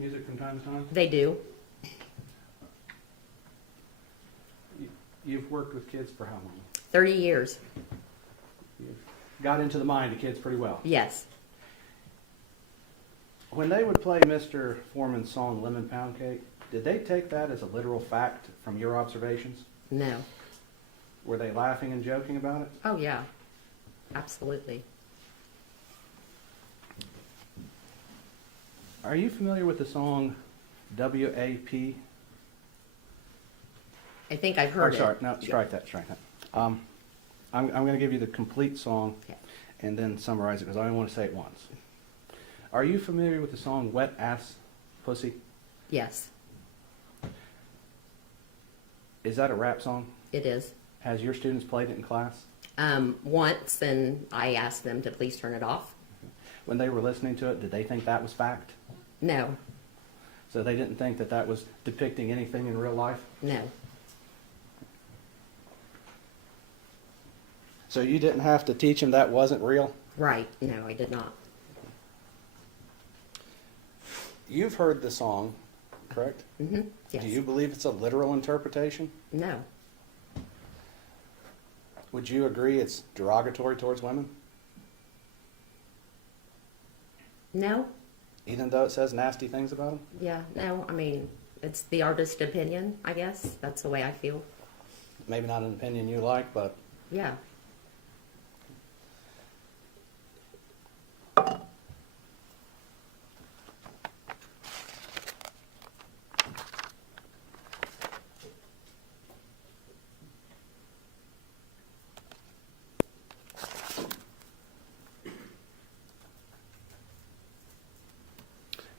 music from time to time? They do. You've worked with kids for how long? 30 years. You've got into the mind of kids pretty well. Yes. When they would play Mr. Foreman's song Lemon Pound Cake, did they take that as a literal fact from your observations? No. Were they laughing and joking about it? Oh, yeah. Absolutely. Are you familiar with the song WAP? I think I've heard Oh, sorry, it. no, strike that. I'm going to give you the complete song Okay. and then summarize it because I only want to say it once. Are you familiar with the song Wet Ass Pussy? Yes, Is that a rap song? it is. Has your students played it in class? Once, and I asked them to please turn it off. When they were listening to it, did they think that was fact? No, So they didn't think that that was depicting anything in real life? no, So you didn't have to teach them that wasn't real? right. No, I did not. You've heard the song, correct? Mm-hmm. Yes. Do you believe it's a literal interpretation? No, Would you agree it's derogatory towards women? no, Even though it says nasty things about them? yeah, no. I mean, it's the artist's opinion, I guess. That's the way I feel. Maybe not an opinion you like, but Yeah.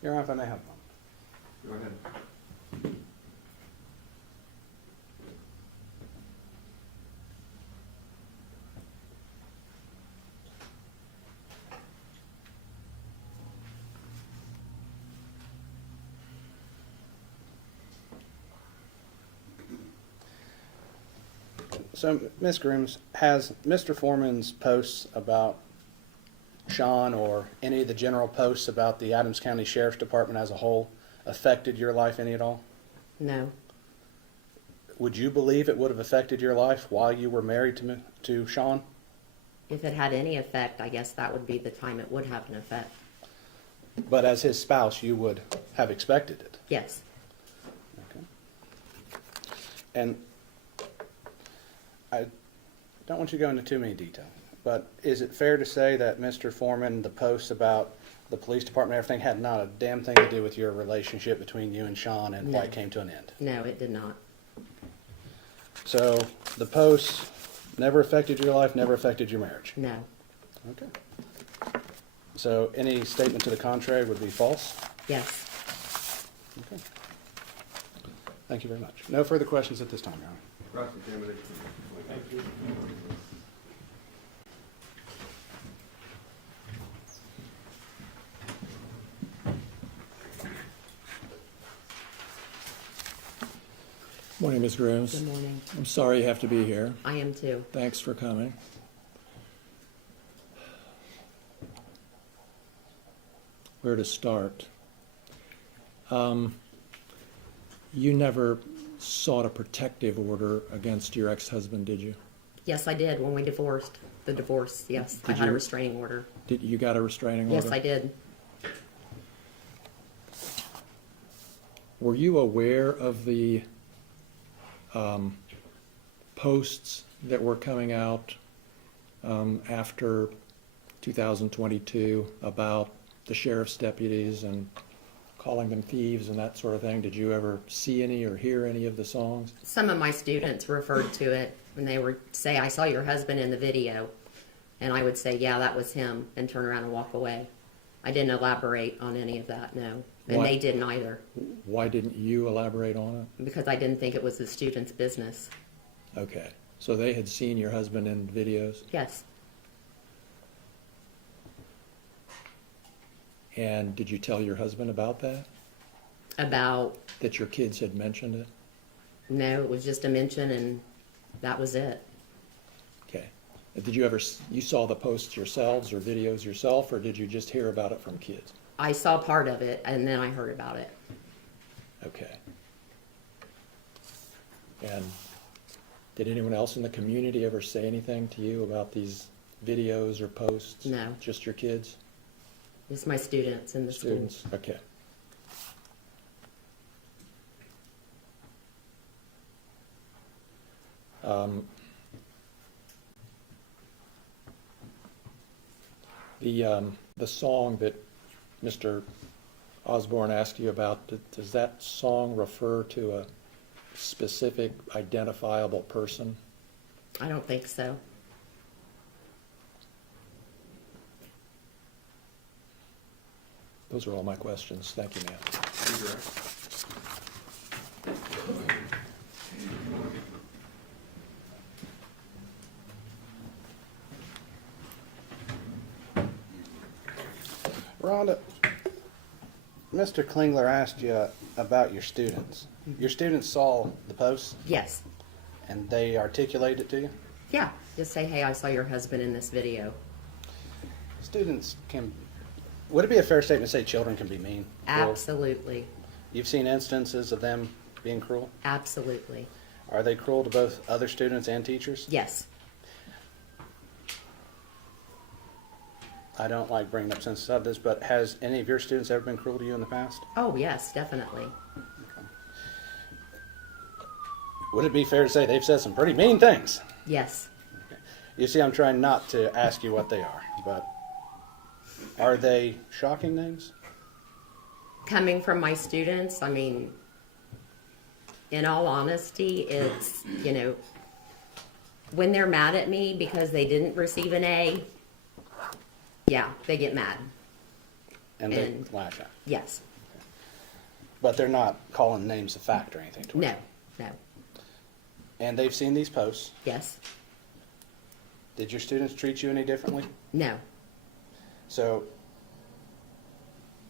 Your Honor, if I may have a moment. Go ahead. So, Ms. Grooms, has Mr. Foreman's posts about Sean or any of the general posts about the Adams County Sheriff's Department as a whole affected your life any at all? No, Would you believe it would have affected your life while you were married to Sean? if it had any effect, I guess that would be the time it would have an effect. But as his spouse, you would have expected it. Yes. Okay. And I don't want you to go into too many details, but is it fair to say that Mr. Foreman, the posts about the police department and everything had not a damn thing to do with your relationship between you and Sean and why No. it came to an end? No, it did not. So the posts never affected your life, never affected your marriage? No. Okay. So any statement to the contrary would be false? Yes. Okay. Thank you very much. No further questions at this time, Your Honor. Cross-examination. Thank you. Morning, Ms. Grooms. Good morning. I'm sorry you have to be here. I am too. Thanks for coming. Where to start? You never sought a protective order against your ex-husband, did you? Yes, I did when we divorced. The divorce, yes. I Did had a you- restraining order. Did you got a restraining order? Yes, I did. Were you aware of the posts that were coming out after 2022 about the sheriff's deputies and calling them thieves and that sort of thing? Did you ever see any or hear any of the songs? Some of my students referred to it when they would say, I saw your husband in the video. And I would say, yeah, that was him, and turn around and walk away. I didn't elaborate on any of that, no. And Why? they didn't either, Why didn't you elaborate on because I didn't think it was the student's business. it? Okay, so they had seen your husband in videos, Yes, and did you tell your husband about that? about, That your kids had mentioned it? no, it was just a mention, and that was it. Okay. Did you ever, you saw the posts yourselves or videos yourself, or did you just hear about it from kids? I saw part of it and then I heard about it. Okay. And did anyone else in the community ever say anything to you about these videos or posts? No. Just your kids? It's my students in the school. Students? Okay. The song that Mr. Osborne asked you about, does that song refer to a specific identifiable person? I don't think so. Those are all my questions. Thank you, ma'am. Rhonda, Mr. Klingler asked you about your students. Your students saw the posts Yes. and they articulated it to you? Yeah. Just say, hey, I saw your husband in this video. Students can, would it be a fair statement to say children can be mean? Cruel? Absolutely. You've seen instances of them being cruel? Absolutely. Are they cruel to both other students and teachers? Yes. I don't like bringing up sensitive subjects, but has any of your students ever been cruel to you in the past? Oh, yes, definitely. Would it be fair to say they've said some pretty mean things? Yes. You see, I'm trying not to ask you what they are, but are they shocking names? Coming from my students, I mean, in all honesty, it's, you know, when they're mad at me because they didn't receive an A, yeah, they get mad. And they And- lash out. Yes. But they're not calling names a fact or anything to No. No. And they've seen these posts. Yes. Did your students treat you any differently? No. So,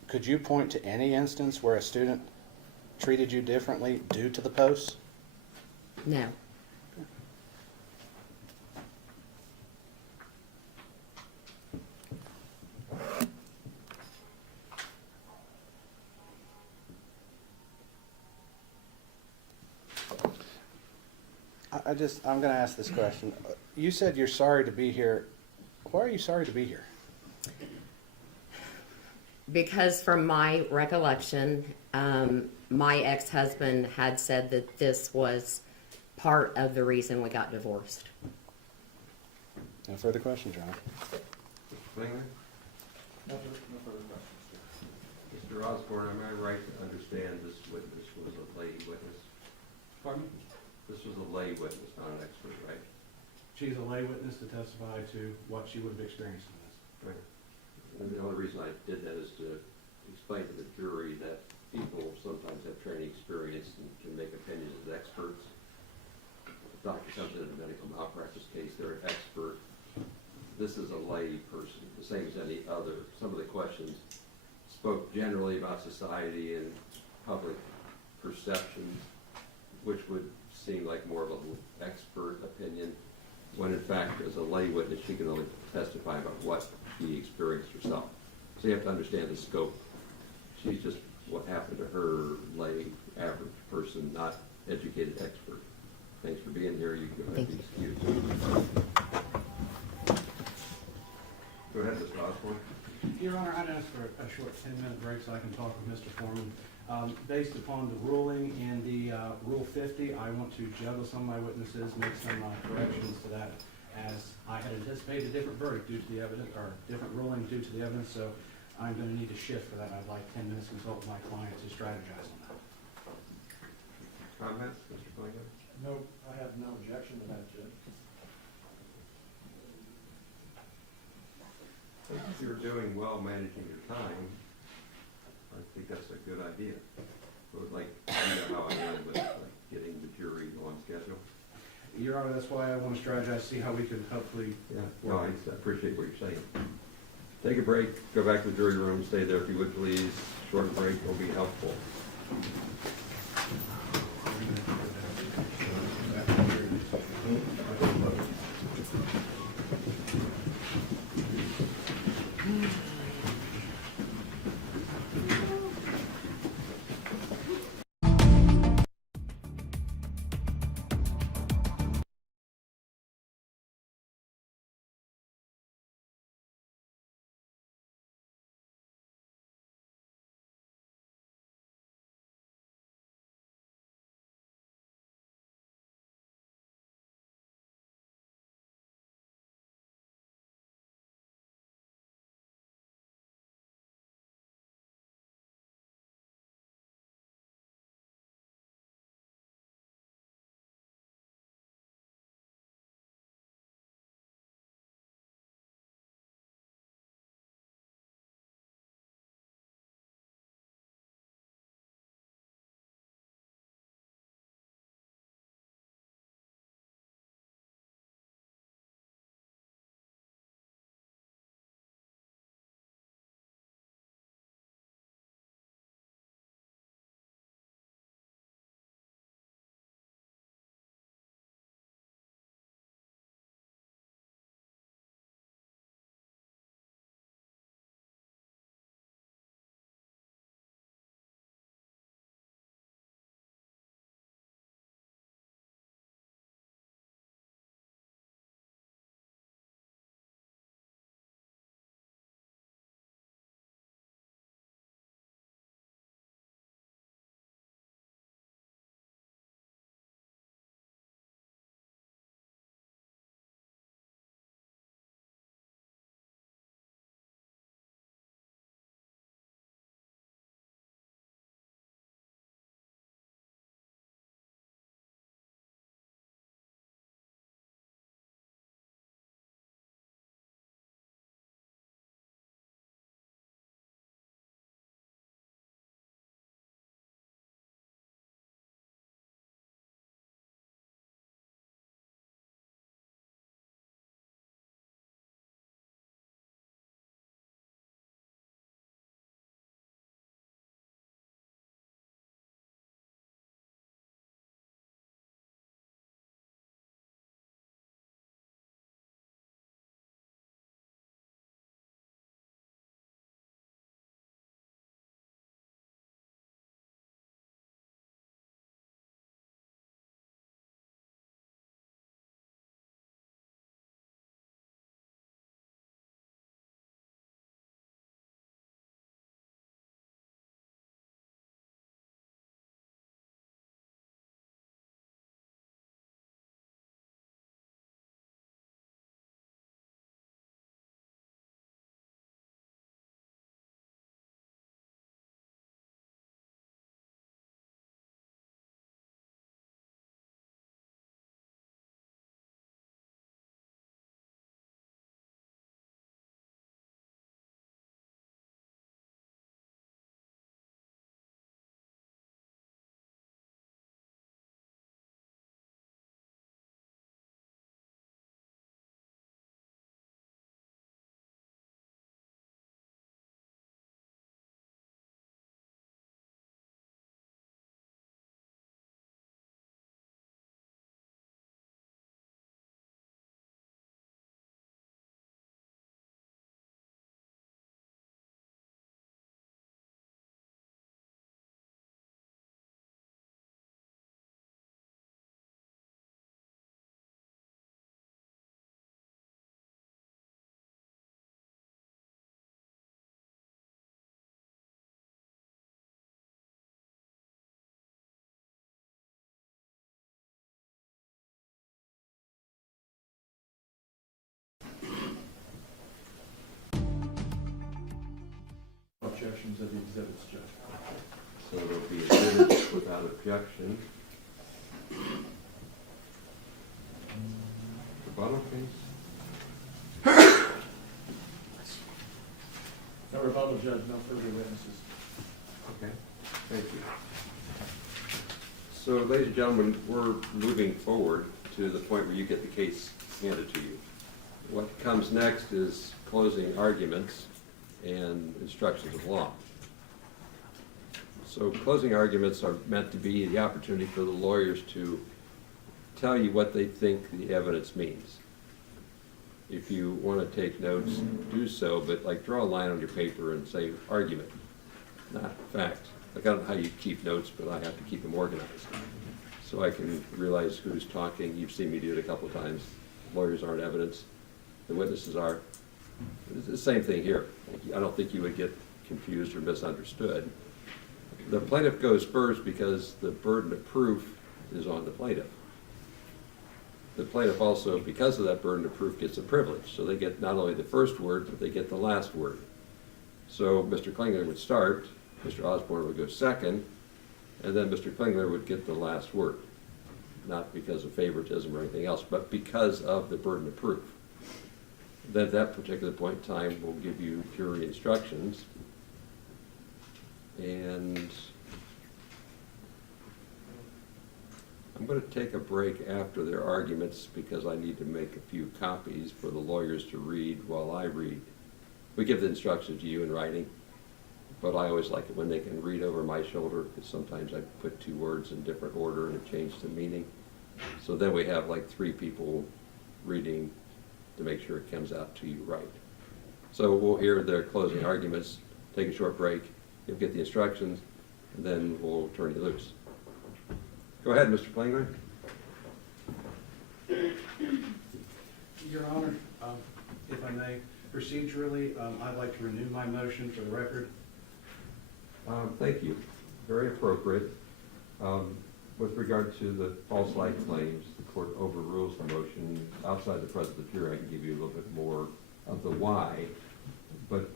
could you point to any instance where a student treated you differently due to the posts? No. I'm going to ask this question. You said you're sorry to be here. Why are you sorry to be here? Because from my recollection, my ex-husband had said that this was part of the reason we got divorced. No further questions, John. Klinger? No further questions. Mr. Osborne, am I right to understand this witness was a lay witness? Pardon? This was a lay witness, not an expert, right? She's a lay witness to testify to what she would have experienced in this. Right. And the only reason I did that is to explain to the jury that people sometimes have training experience and can make opinions as experts. If a doctor comes in a medical malpractice case, they're an expert. This is a lay person, the same as any other. Some of the questions spoke generally about society and public perceptions, which would seem like more of an expert opinion, when in fact, as a lay witness, she can only testify about what she experienced herself. So you have to understand the scope. She's just what happened to her, lay, average person, not educated expert. Thanks for being here. You can go ahead and be excused. Go ahead, Mr. Osborne. Your Honor, I'd ask for a short 10-minute break so I can talk with Mr. Foreman. Based upon the ruling in the Rule 50, I want to juggle some of my witnesses, make some corrections to that, as I had anticipated a different verdict due to the evidence, or different ruling due to the evidence, so I'm going to need to shift for that. I'd like 10 minutes to consult with my client to strategize on that. Comments, Mr. Klinger? No, I have no objection to that, Judge. You're doing well managing your time. I think that's a good idea. I would like, you know how I am with getting the jury on schedule. Your Honor, that's why I want to strategize, see how we can hopefully No, I appreciate what you're saying. Take a break, go back to the jury room, stay there if you would please. Short break will be helpful. descriptions of the exhibits, Judge. So it'll be admitted without objection. Rebuttal, please. No rebuttal, Judge, no further witnesses. Okay, thank you. So, ladies and gentlemen, we're moving forward to the point where you get the case handed to you. What comes next is closing arguments and instructions of law. So closing arguments are meant to be the opportunity for the lawyers to tell you what they think the evidence means. If you want to take notes, do so, but like draw a line on your paper and say argument, not fact. Like, I don't know how you keep notes, but I have to keep them organized. So I can realize who's talking. You've seen me do it a couple of times. Lawyers aren't evidence. The witnesses are. It's the same thing here. I don't think you would get confused or misunderstood. The plaintiff goes first because the burden of proof is on the plaintiff. The plaintiff also, because of that burden of proof, gets a privilege. So they get not only the first word, but they get the last word. So Mr. Klingler would start, Mr. Osborne would go second, and then Mr. Klingler would get the last word. Not because of favoritism or anything else, but because of the burden of proof. Then at that particular point in time, we'll give you jury instructions. And I'm going to take a break after their arguments because I need to make a few copies for the lawyers to read while I read. We give the instructions to you in writing, but I always like it when they can read over my shoulder because sometimes I put two words in different order and it changes the meaning. So then we have like 3 people reading to make sure it comes out to you right. So we'll hear their closing arguments, take a short break, you'll get the instructions, and then we'll turn you loose. Go ahead, Mr. Klingler. Your Honor, if I may, procedurally, I'd like to renew my motion for the record. Thank you. Very appropriate. With regard to the false light claims, the court overrules the motion. Outside the presence of the jury, I can give you a little bit more of the why. But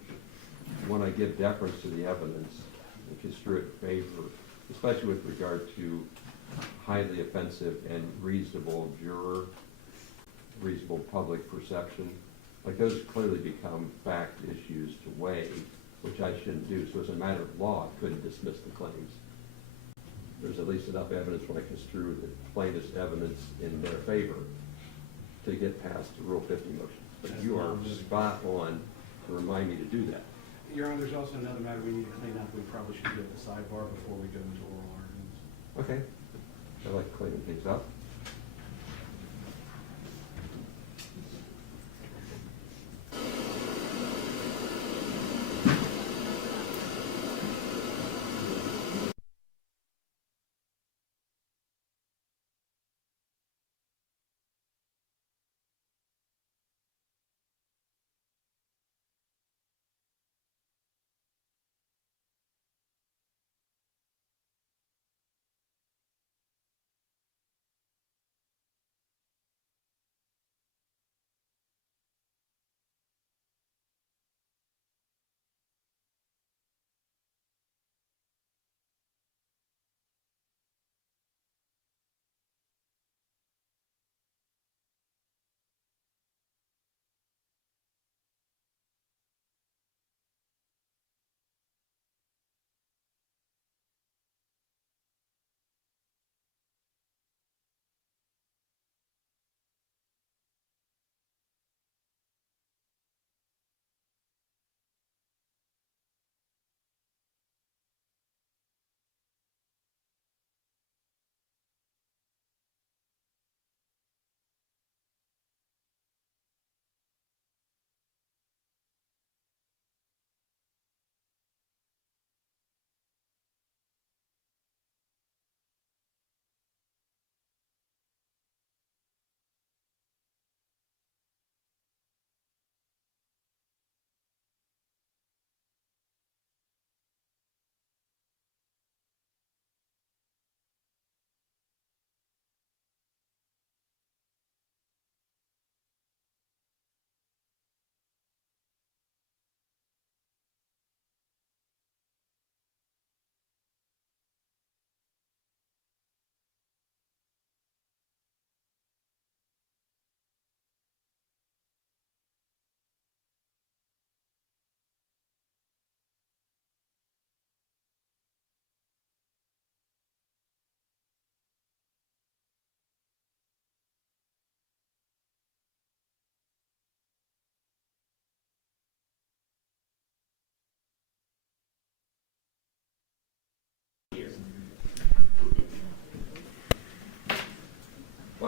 when I give deference to the evidence and construe it in favor, especially with regard to highly offensive and reasonable juror, reasonable public perception, like those clearly become fact issues to weigh, which I shouldn't do. So as a matter of law, I couldn't dismiss the claims. There's at least enough evidence when I construe the plaintiff's evidence in their favor to get past the Rule 50 motion. But you are spot on to remind me to do that. Your Honor, there's also another matter we need to clean up. We probably should do at the sidebar before we go into oral arguments. Okay. I like cleaning things up.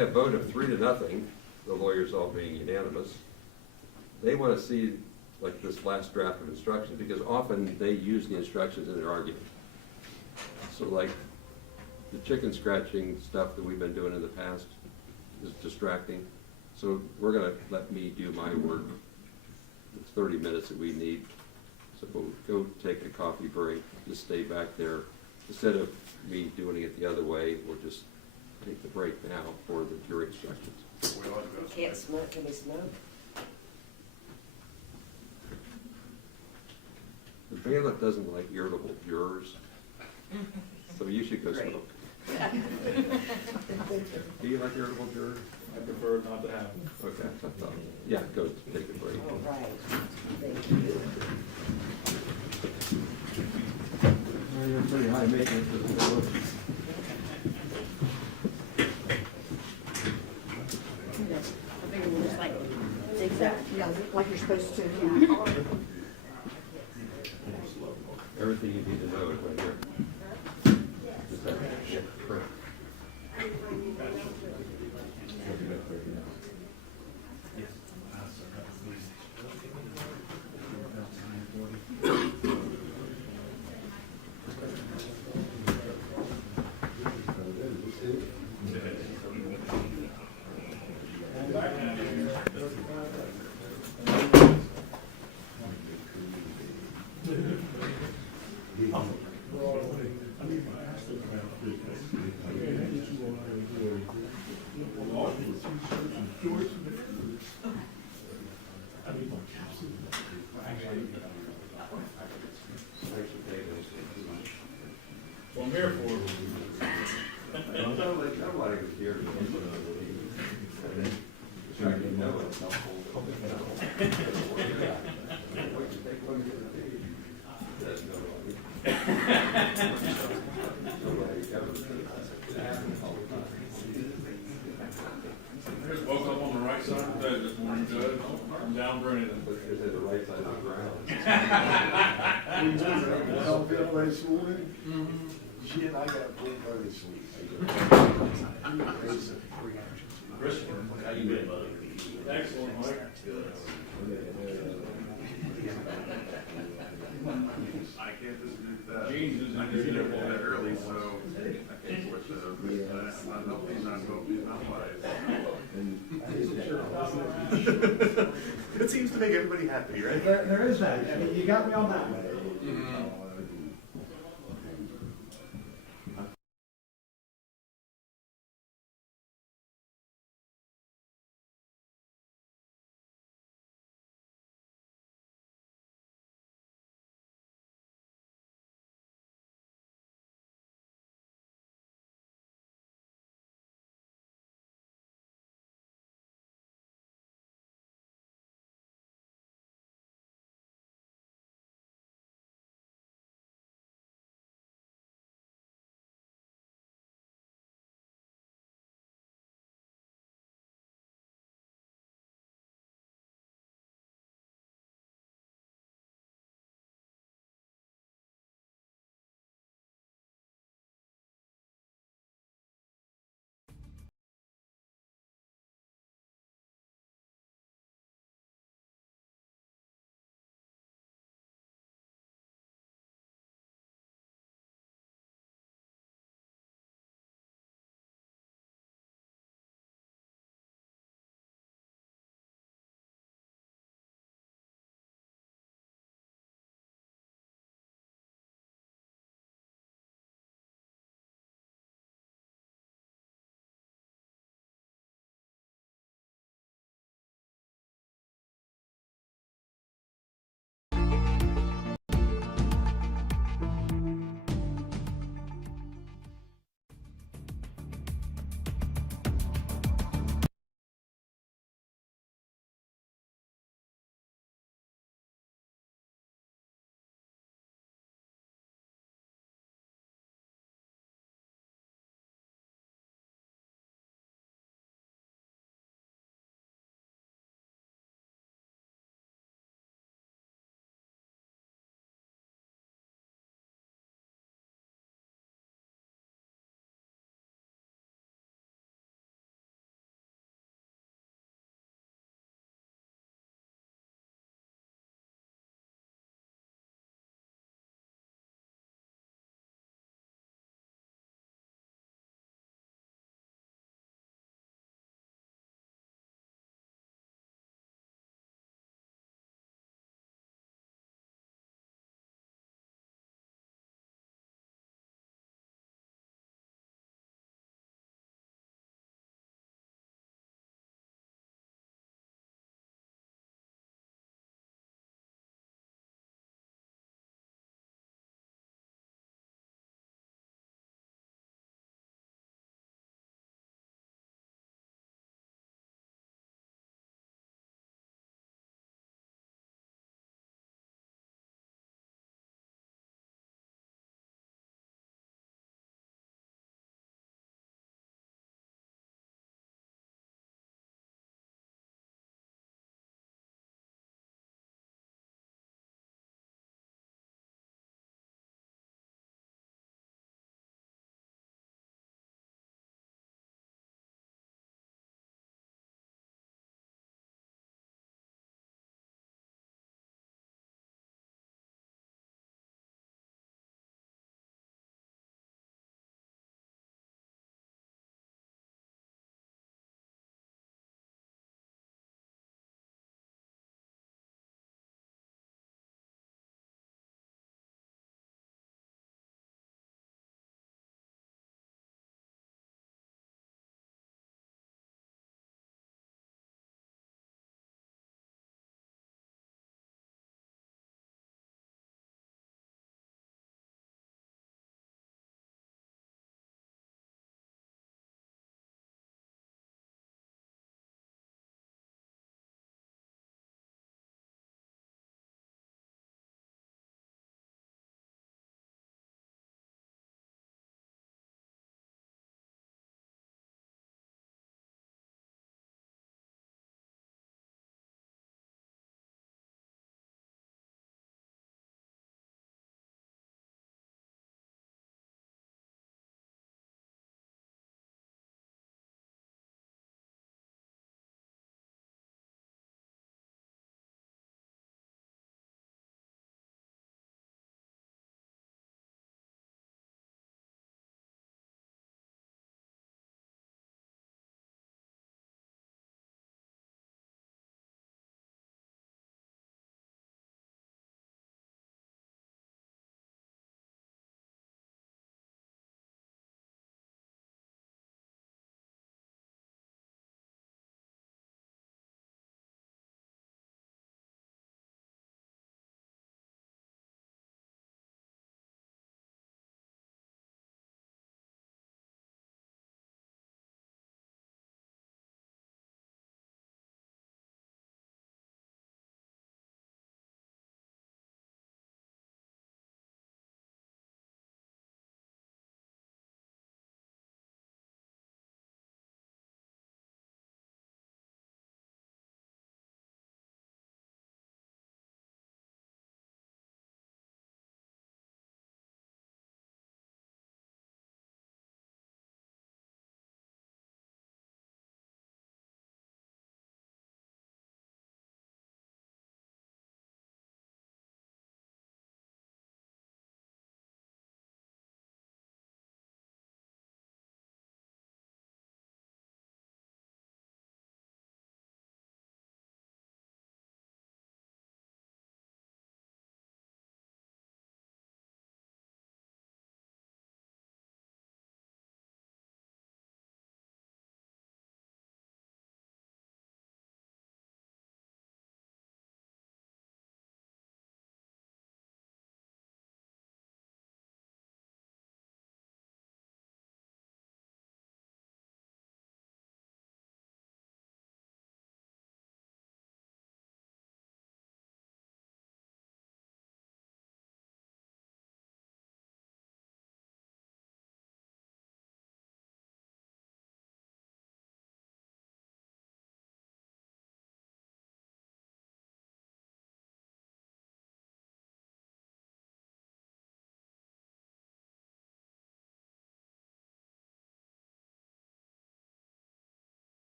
a vote of 3-0, the lawyers all being unanimous, they want to see like this last draft of instructions, because often they use the instructions in their argument. So like the chicken scratching stuff that we've been doing in the past is distracting. So we're gonna let me do my work. It's 30 minutes that we need. So we'll go take a coffee break, just stay back there. Instead of me doing it the other way, we'll just take the break now for the jury instructions. Can't smoke, can we smoke? The bailiff doesn't like irritable jurors, so you should go Great. smoke. Do you like irritable jurors? I prefer not to have them. Okay, I thought, yeah, go take a break. Oh, right. Thank you. You're pretty high maintenance for the bailiff. I think we're just like, exactly, yeah, like you're supposed to. Everything you need to know is right here. Just have to print. Well, I'm here for. Nobody was here. Sure, you know it's helpful. I just woke up on the right side of the bed this morning, Judge. I'm down breathing. It's at the right side of the ground. Don't feel very sworn. Shit, I got full very sweet. Chris, how you doing, buddy? Excellent, Mike. I can't dispute that. Jeans is I in can the get up uniform. that early, so I know he's not helping, not It seems to make everybody happy, right? There is that. I mean, you got me on that one.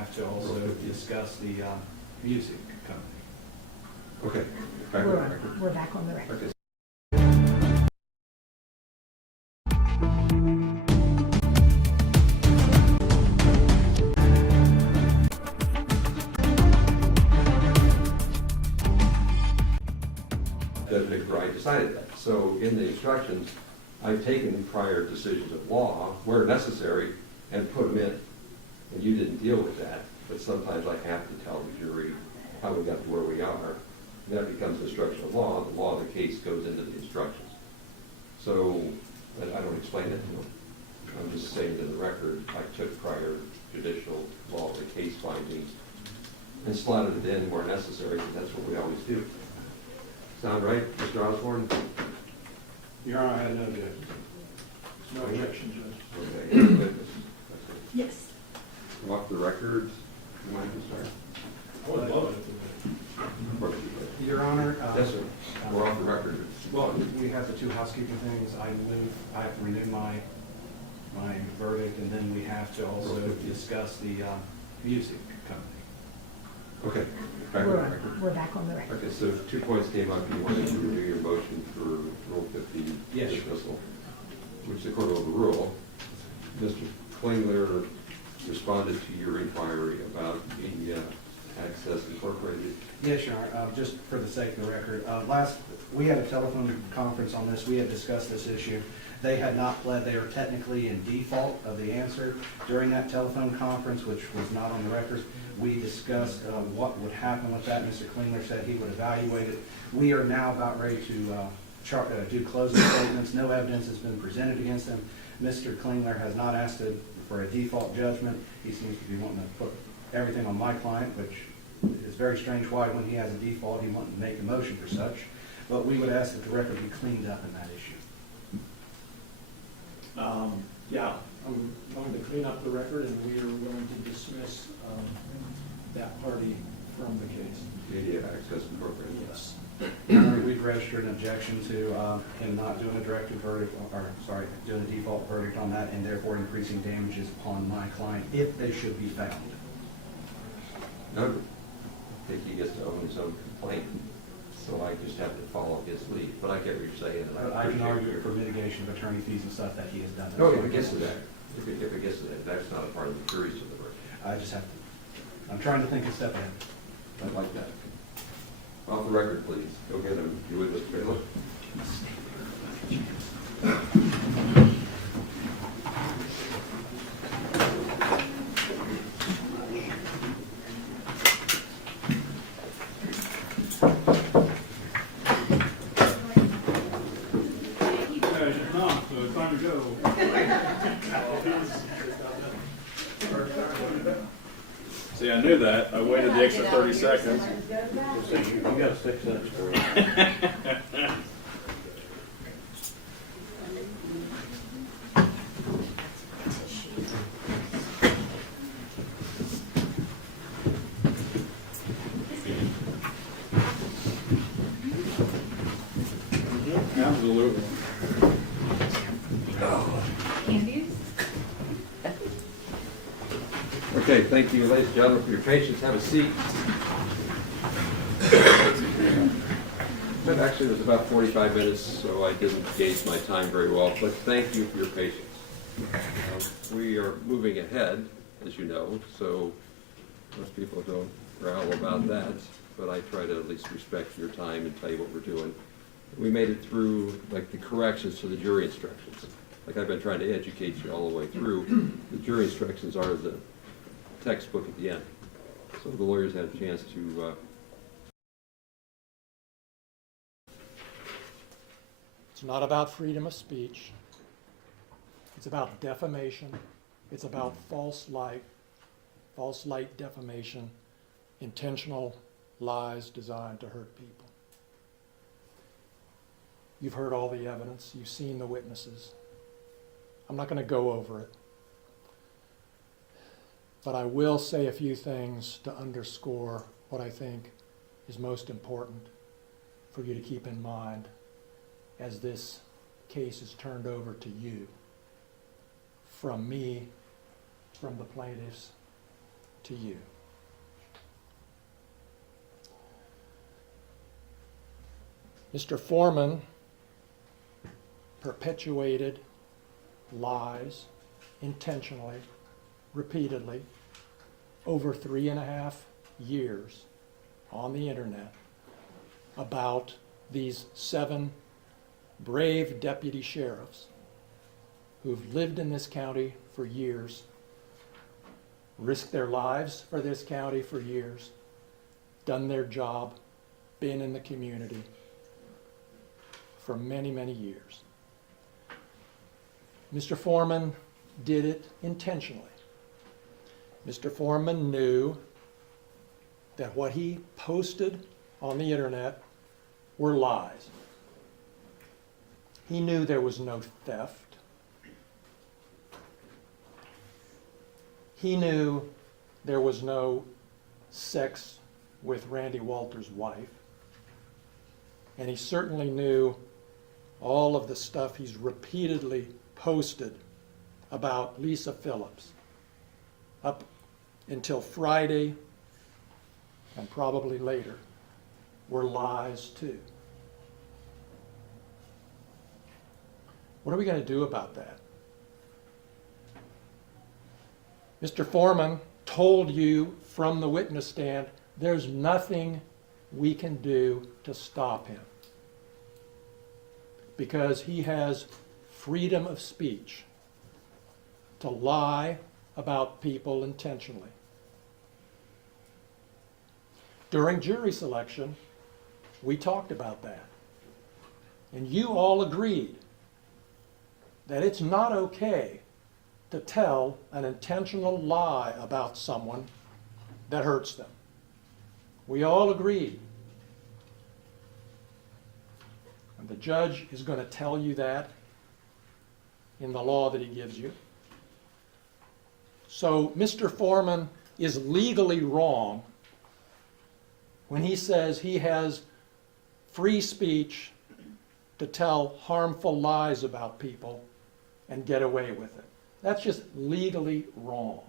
Have to also discuss the music company. Okay. Back on the record. We're back on the record. Okay. Judge McBride decided that. So in the instructions, I've taken prior decisions of law where necessary and put them in. And you didn't deal with that, but sometimes I have to tell the jury how we got to where we are. And that becomes instruction of law. The law of the case goes into the instructions. So I don't explain it to them. I'm just saying to the record, I took prior judicial law of the case findings and slotted it in where necessary, because that's what we always do. Sound right, Mr. Osborne? Your Honor, I had no objection. No objection, Judge. Okay. Witness. Yes. Walk the record. You want to start? I would love it. Your Honor. Yes, sir. We're off the record. Well, we have the two housekeeping things. I have to renew my verdict, and then we have to also discuss the music company. Okay. Back on the record. We're back on the record. Okay, so 2 points came up. You wanted to renew your motion for Rule 50 Yes. dismissal, which the court will overrule. Mr. Klingler responded to your inquiry about the Access Incorporated. Yes, Your Honor, just for the sake of the record, we had a telephone conference on this, we had discussed this issue. They had not pled, they are technically in default of the answer. During that telephone conference, which was not on the records, we discussed what would happen with that. Mr. Klingler said he would evaluate it. We are now about ready to do closing statements. No evidence has been presented against him. Mr. Klingler has not asked for a default judgment. He seems to be wanting to put everything on my client, which is very strange why when he has a default he wanted to make a motion for such. But we would ask that the record be cleaned up in that issue. Yeah, I'm going to clean up the record, and we are willing to dismiss that party from the case. The idea of Access Incorporated. Yes. Your Honor, we've registered an objection to him not doing a directed verdict, doing a default verdict on that, and therefore increasing damages upon my client if they should be found. No, I think he gets to own his own complaint, so I just have to follow his lead. But I get what you're saying, and I I can appreciate argue your- for mitigation of attorney fees and stuff that he has done. No, if it gets to that, if it gets to that, that's not a part of the jury's deliberation. I just have to, I'm trying to think a step ahead. I like that. Off the record, please. Go get him. You with Mr. Bailiff? It's not, so it's time to go. See, I knew that. I waited the extra 30 seconds. You got 6 minutes for it. Absolutely. Okay, thank you, ladies and gentlemen, for your patience. Have a seat. But actually, it was about 45 minutes, so I didn't gauge my time very well, but thank you for your patience. We are moving ahead, as you know, so most people don't growl about that, but I try to at least respect your time and tell you what we're doing. We made it through, like, the corrections to the jury instructions. Like I've been trying to educate you all the way through. The jury instructions are the textbook at the end. So the lawyers had a chance to It's not about freedom of speech. It's about defamation. It's about false light defamation, intentional lies designed to hurt people. You've heard all the evidence. You've seen the witnesses. I'm not going to go over it. But I will say a few things to underscore what I think is most important for you to keep in mind as this case is turned over to you, from me, from the plaintiffs, to you. Mr. Foreman perpetuated lies intentionally, repeatedly, over 3.5 years on the internet about these 7 brave deputy sheriffs who've lived in this county for years, risked their lives for this county for years, done their job, been in the community for many, many years. Mr. Foreman did it intentionally. Mr. Foreman knew that what he posted on the internet were lies. He knew there was no theft. He knew there was no sex with Randy Walters' wife. And he certainly knew all of the stuff he's repeatedly posted about Lisa Phillips up until Friday and probably later were lies too. What are we going to do about that? Mr. Foreman told you from the witness stand, there's nothing we can do to stop him because he has freedom of speech to lie about people intentionally. During jury selection, we talked about that. And you all agreed that it's not okay to tell an intentional lie about someone that hurts them. We all agreed. And the judge is going to tell you that in the law that he gives you. So Mr. Foreman is legally wrong when he says he has free speech to tell harmful lies about people and get away with it. That's just legally wrong.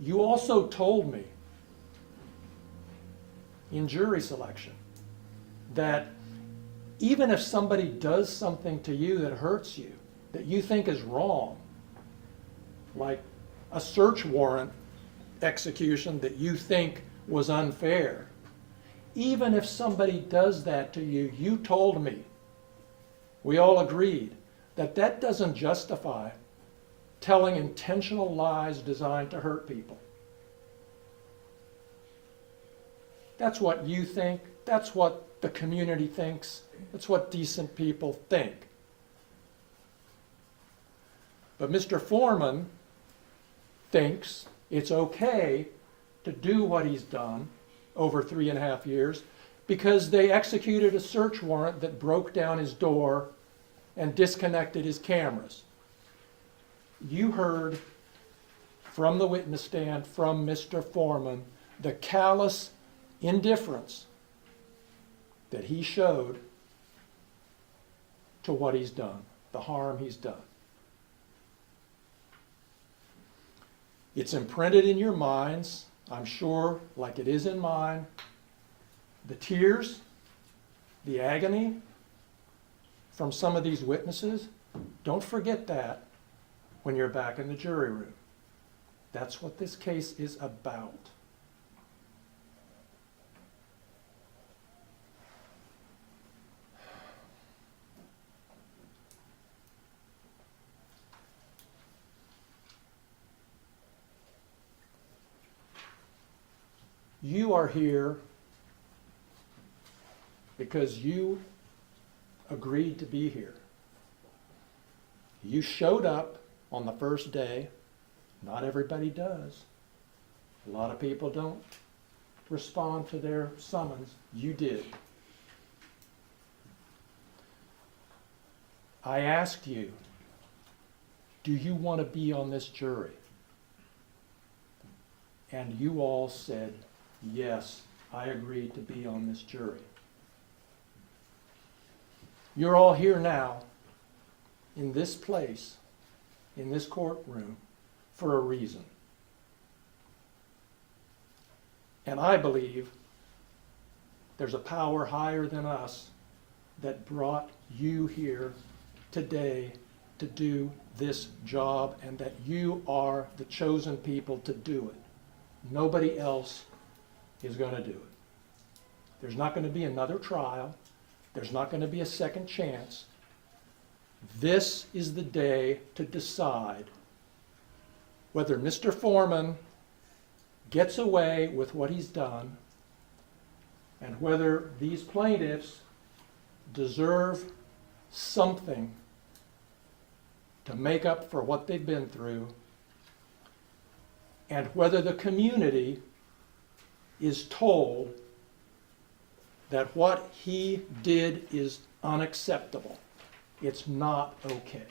You also told me in jury selection that even if somebody does something to you that hurts you, that you think is wrong, like a search warrant execution that you think was unfair, even if somebody does that to you, you told me, we all agreed, that that doesn't justify telling intentional lies designed to hurt people. That's what you think. That's what the community thinks. That's what decent people think. But Mr. Foreman thinks it's okay to do what he's done over 3.5 years because they executed a search warrant that broke down his door and disconnected his cameras. You heard from the witness stand from Mr. Foreman the callous indifference that he showed to what he's done, the harm he's done. It's imprinted in your minds, I'm sure, like it is in mine. The tears, the agony from some of these witnesses, don't forget that when you're back in the jury room. That's what this case is about. You are here because you agreed to be here. You showed up on the first day. Not everybody does. A lot of people don't respond to their summons. You did. I asked you, do you want to be on this jury? And you all said, yes, I agreed to be on this jury. You're all here now, in this place, in this courtroom, for a reason. And I believe there's a power higher than us that brought you here today to do this job, and that you are the chosen people to do it. Nobody else is going to do it. There's not going to be another trial. There's not going to be a second chance. This is the day to decide whether Mr. Foreman gets away with what he's done, and whether these plaintiffs deserve something to make up for what they've been through, and whether the community is told that what he did is unacceptable. It's not okay.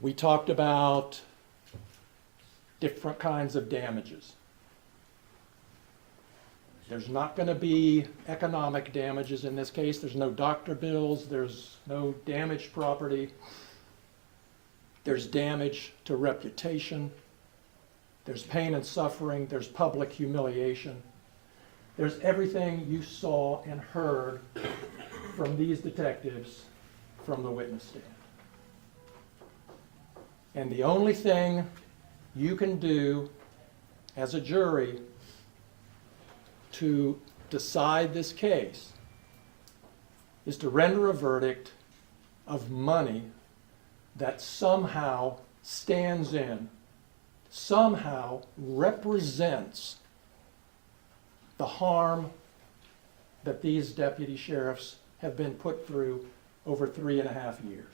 We talked about different kinds of damages. There's not going to be economic damages in this case. There's no doctor bills. There's no damaged property. There's damage to reputation. There's pain and suffering. There's public humiliation. There's everything you saw and heard from these detectives from the witness stand. And the only thing you can do as a jury to decide this case is to render a verdict of money that somehow stands in, somehow represents the harm that these deputy sheriffs have been put through over 3.5 years.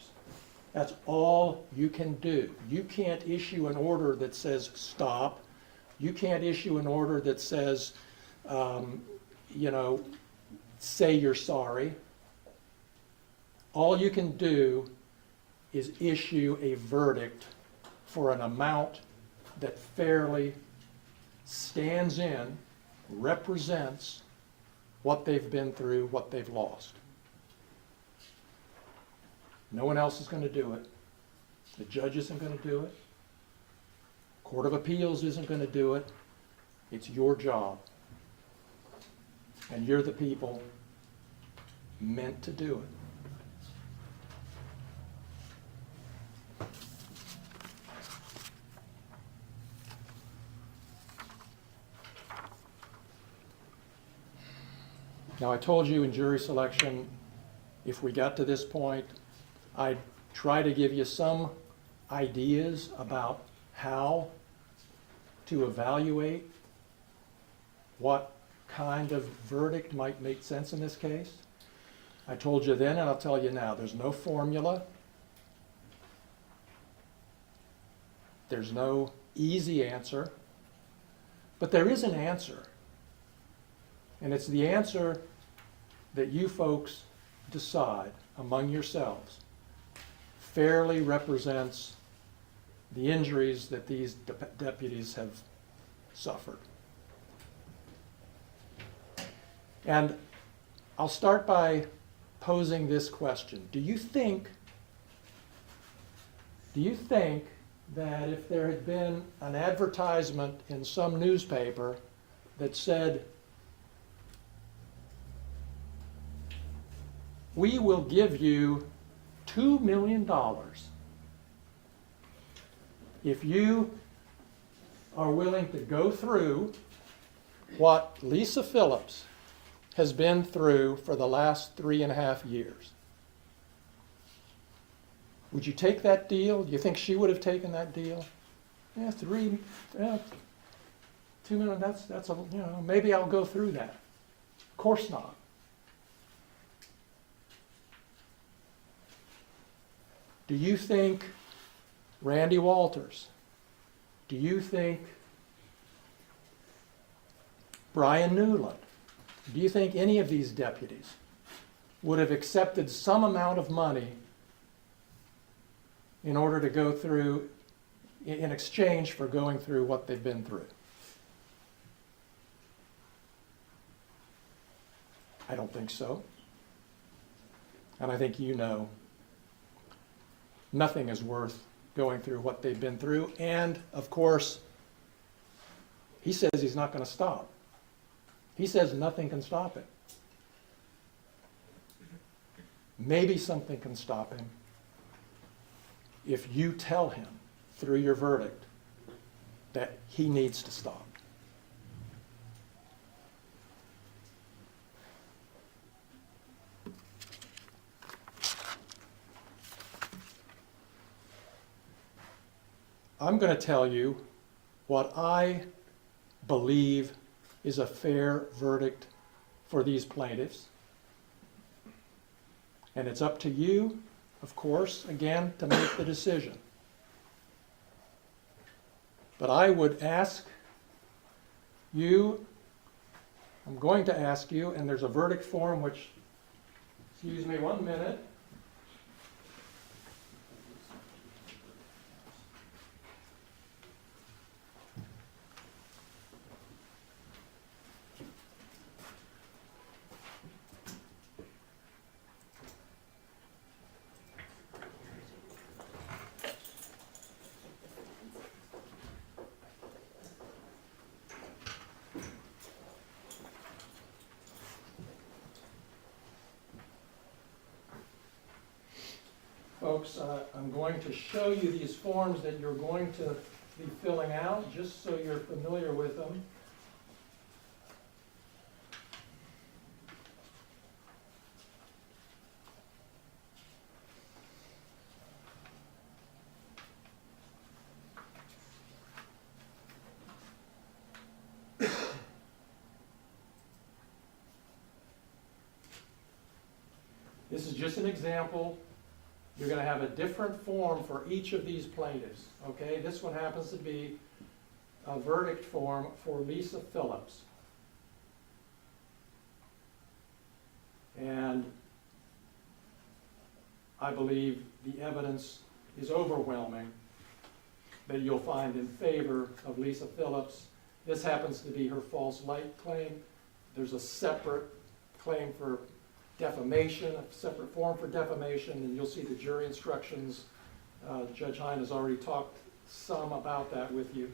That's all you can do. You can't issue an order that says stop. You can't issue an order that says, say you're sorry. All you can do is issue a verdict for an amount that fairly stands in, represents what they've been through, what they've lost. No one else is going to do it. The judge isn't going to do it. Court of Appeals isn't going to do it. It's your job. And you're the people meant to do it. Now, I told you in jury selection, if we got to this point, I'd try to give you some ideas about how to evaluate what kind of verdict might make sense in this case. I told you then, and I'll tell you now, there's no formula. There's no easy answer. But there is an answer. And it's the answer that you folks decide among yourselves fairly represents the injuries that these deputies have suffered. And I'll start by posing this question. Do you think that if there had been an advertisement in some newspaper that said, we will give you $2 million if you are willing to go through what Lisa Phillips has been through for the last 3.5 years? Would you take that deal? Do you think she would have taken that deal? Yeah, $2 million, that's a, maybe I'll go through that. Of course not. Do you think Randy Walters, do you think Brian Newland, do you think any of these deputies would have accepted some amount of money in order to go through, in exchange for going through what they've been through? I don't think so. And I think you know nothing is worth going through what they've been through. And, of course, he says he's not going to stop. He says nothing can stop it. Maybe something can stop him if you tell him through your verdict that he needs to stop. I'm going to tell you what I believe is a fair verdict for these plaintiffs. And it's up to you, of course, again, to make the decision. But I would ask you, I'm going to ask you, and there's a verdict form which, excuse me 1 minute. Folks, I'm going to show you these forms that you're going to be filling out, just so you're familiar with them. This is just an example. You're going to have a different form for each of these plaintiffs, okay? This one happens to be a verdict form for Lisa Phillips. And I believe the evidence is overwhelming that you'll find in favor of Lisa Phillips. This happens to be her false light claim. There's a separate claim for defamation, a separate form for defamation, and you'll see the jury instructions. Judge Hine has already talked some about that with you.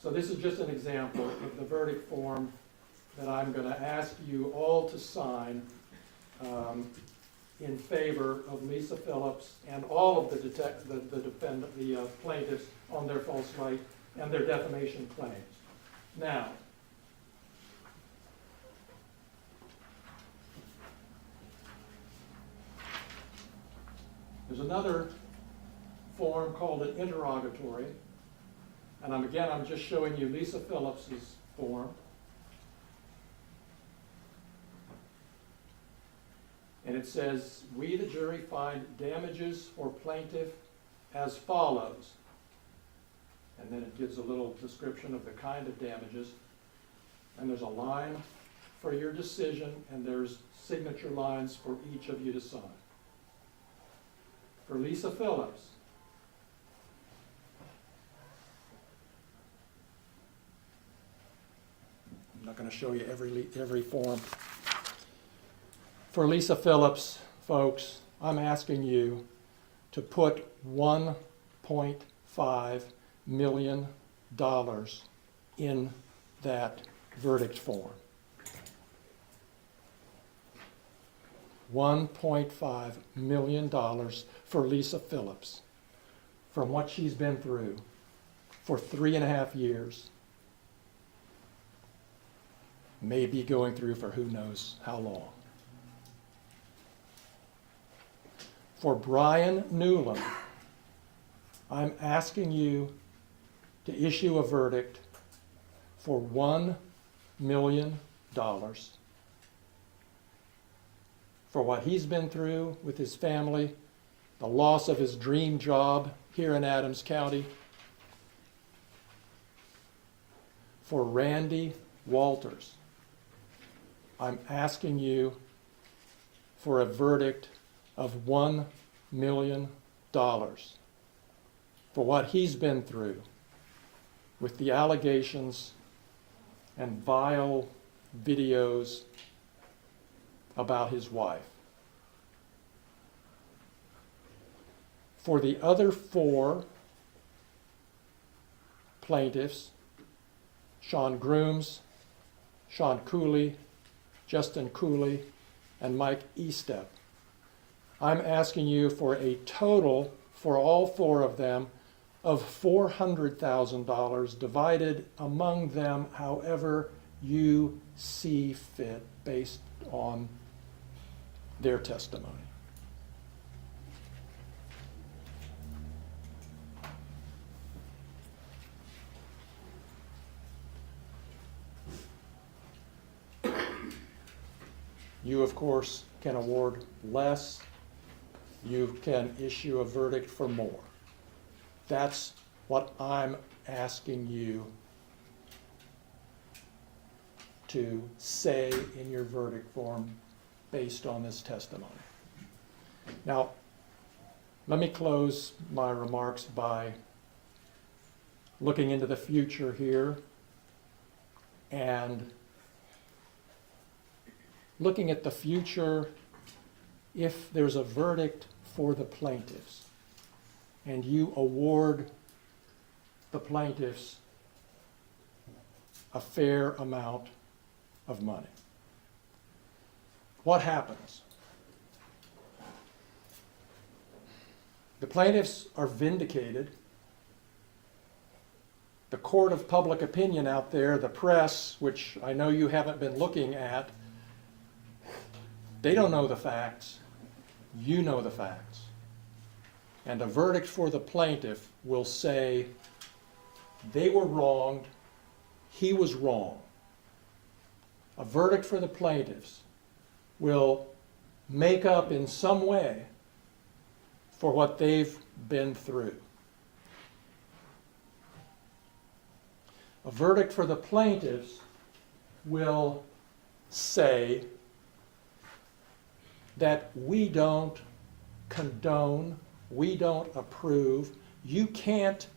So this is just an example of the verdict form that I'm going to ask you all to sign in favor of Lisa Phillips and all of the plaintiffs on their false light and their defamation claims. Now, there's another form called an interrogatory, and I'm just showing you Lisa Phillips's form. And it says, we, the jury, find damages for plaintiff as follows. And then it gives a little description of the kind of damages. And there's a line for your decision, and there's signature lines for each of you to sign. For Lisa Phillips, I'm not going to show you every form. For Lisa Phillips, folks, I'm asking you to put $1.5 million in that verdict form. $1.5 million for Lisa Phillips from what she's been through for 3.5 years. Maybe going through for who knows how long. For Brian Newland, I'm asking you to issue a verdict for $1 million for what he's been through with his family, the loss of his dream job here in Adams County. For Randy Walters, I'm asking you for a verdict of $1 million for what he's been through with the allegations and vile videos about his wife. For the other 4 plaintiffs, Sean Grooms, Sean Cooley, Justin Cooley, and Mike Estep, I'm asking you for a total for all 4 of them of $400,000 divided among them however you see fit based on their testimony. You, of course, can award less. You can issue a verdict for more. That's what I'm asking you to say in your verdict form based on this testimony. Now, let me close my remarks by looking into the future here and looking at the future if there's a verdict for the plaintiffs and you award the plaintiffs a fair amount of money. What happens? The plaintiffs are vindicated. The court of public opinion out there, the press, which I know you haven't been looking at, they don't know the facts. You know the facts. And a verdict for the plaintiff will say they were wronged, he was wrong. A verdict for the plaintiffs will make up in some way for what they've been through. A verdict for the plaintiffs will say that we don't condone, we don't approve, you can't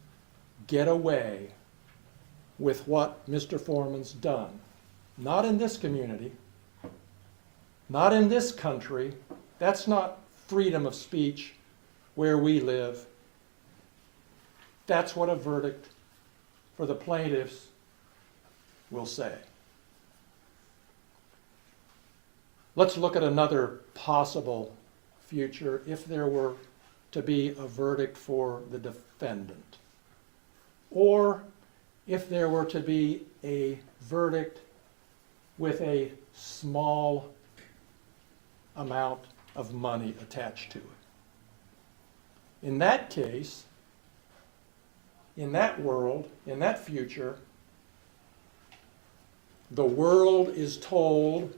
get away with what Mr. Foreman's done. Not in this community, not in this country. That's not freedom of speech where we live. That's what a verdict for the plaintiffs will say. Let's look at another possible future if there were to be a verdict for the defendant, or if there were to be a verdict with a small amount of money attached to it. In that case, in that world, in that future, the world is told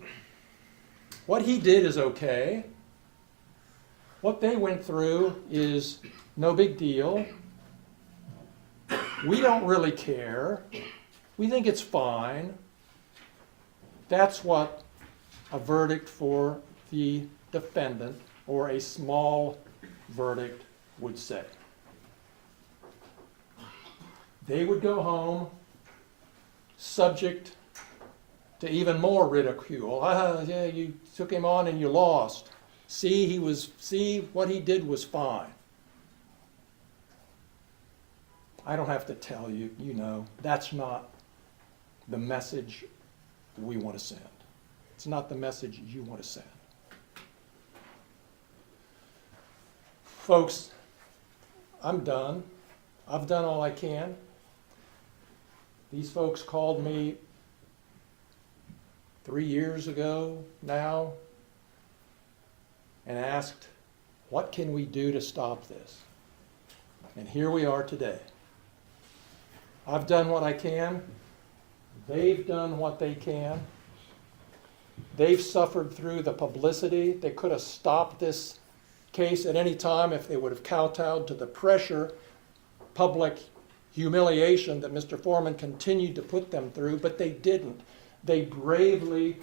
what he did is okay. What they went through is no big deal. We don't really care. We think it's fine. That's what a verdict for the defendant or a small verdict would say. They would go home subject to even more ridicule. Yeah, you took him on and you lost. See, what he did was fine. I don't have to tell you, you know, that's not the message we want to send. It's not the message you want to send. Folks, I'm done. I've done all I can. These folks called me 3 years ago now and asked, what can we do to stop this? And here we are today. I've done what I can. They've done what they can. They've suffered through the publicity. They could have stopped this case at any time if they would have kowtowed to the pressure, public humiliation that Mr. Foreman continued to put them through, but they didn't. They bravely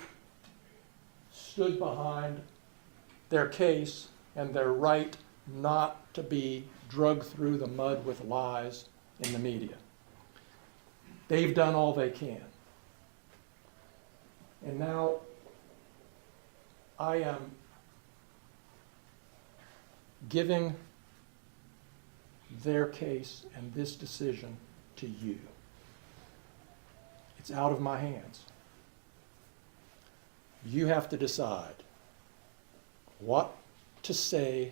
stood behind their case and their right not to be dragged through the mud with lies in the media. They've done all they can. And now I am giving their case and this decision to you. It's out of my hands. You have to decide what to say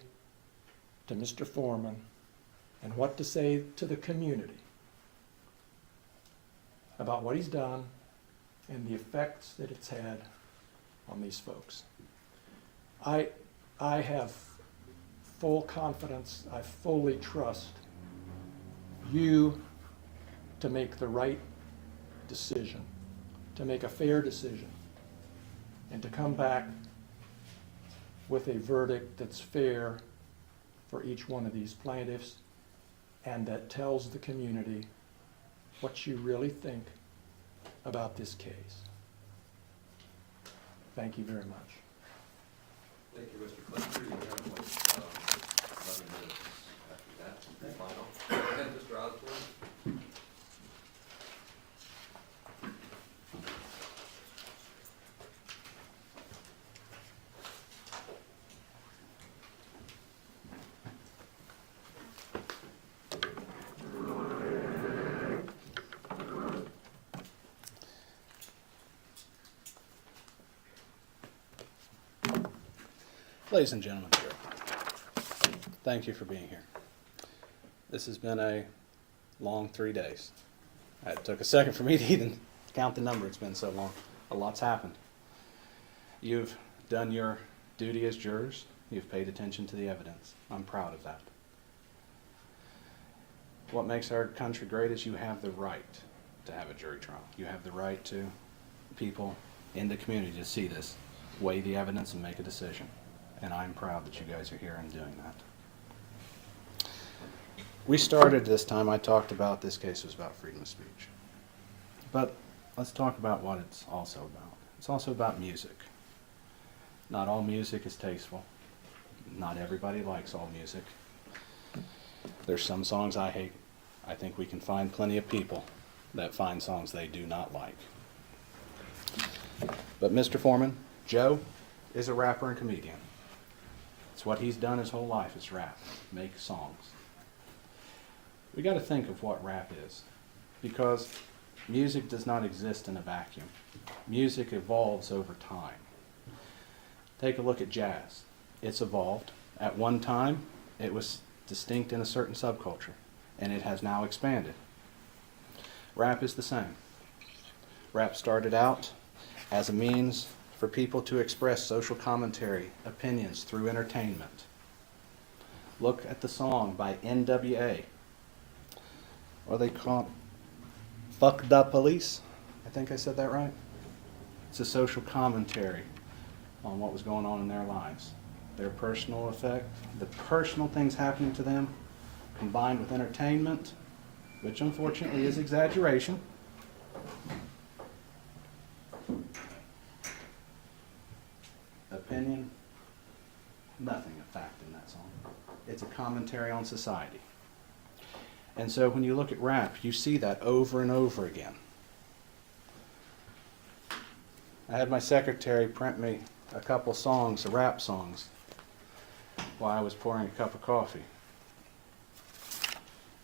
to Mr. Foreman and what to say to the community about what he's done and the effects that it's had on these folks. I have full confidence, I fully trust you to make the right decision, to make a fair decision, and to come back with a verdict that's fair for each one of these plaintiffs and that tells the community what you really think about this case. Thank you very much. Thank you, Mr. Clinton. You have like 11 minutes after that to be final. And Mr. Osborne? Ladies and gentlemen, thank you for being here. This has been a long 3 days. It took a second for me to even count the number. It's been so long. A lot's happened. You've done your duty as jurors. You've paid attention to the evidence. I'm proud of that. What makes our country great is you have the right to have a jury trial. You have the right to people in the community to see this, weigh the evidence, and make a decision. And I'm proud that you guys are here and doing that. We started this time, I talked about this case was about freedom of speech. But let's talk about what it's also about. It's also about music. Not all music is tasteful. Not everybody likes all music. There's some songs I hate. I think we can find plenty of people that find songs they do not like. But Mr. Foreman, Joe, is a rapper and comedian. It's what he's done his whole life is rap, make songs. We got to think of what rap is, because music does not exist in a vacuum. Music evolves over time. Take a look at jazz. It's evolved. At one time, it was distinct in a certain subculture, and it has now expanded. Rap is the same. Rap started out as a means for people to express social commentary, opinions through entertainment. Look at the song by NWA. What are they called? Fuck the Police? I think I said that right. It's a social commentary on what was going on in their lives. Their personal effect, the personal things happening to them, combined with entertainment, which unfortunately is exaggeration. Opinion, nothing of fact in that song. It's a commentary on society. And so when you look at rap, you see that over and over again. I had my secretary print me a couple songs, rap songs, while I was pouring a cup of coffee.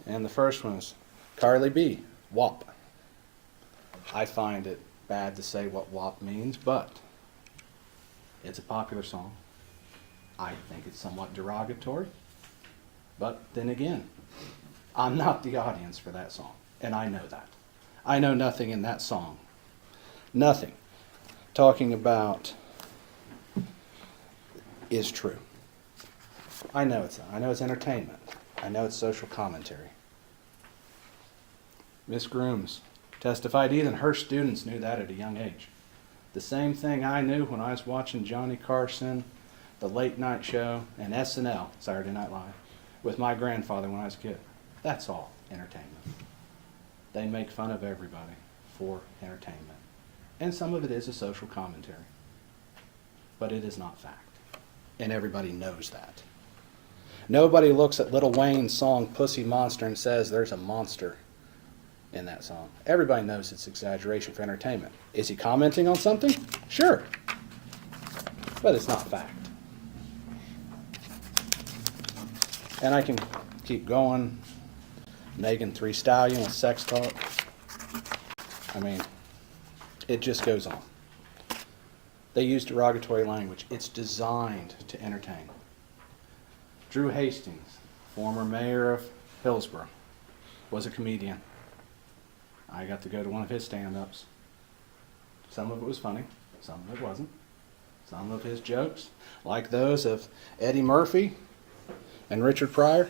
And the first one is Carly B, WAP. I find it bad to say what WAP means, but it's a popular song. I think it's somewhat derogatory. But then again, I'm not the audience for that song, and I know that. I know nothing in that song. Nothing talking about is true. I know it's entertainment. I know it's social commentary. Miss Grooms testified even her students knew that at a young age. The same thing I knew when I was watching Johnny Carson, The Late Night Show, and SNL, Saturday Night Live, with my grandfather when I was a kid. That's all entertainment. They make fun of everybody for entertainment. And some of it is a social commentary. But it is not fact. And everybody knows that. Nobody looks at Lil Wayne's song Pussy Monster and says there's a monster in that song. Everybody knows it's exaggeration for entertainment. Is he commenting on something? Sure. But it's not fact. And I can keep going Megan Three Stallion with sex talk. I mean, it just goes on. They use derogatory language. It's designed to entertain. Drew Hastings, former mayor of Hillsborough, was a comedian. I got to go to one of his stand-ups. Some of it was funny, some of it wasn't. Some of his jokes, like those of Eddie Murphy and Richard Pryor,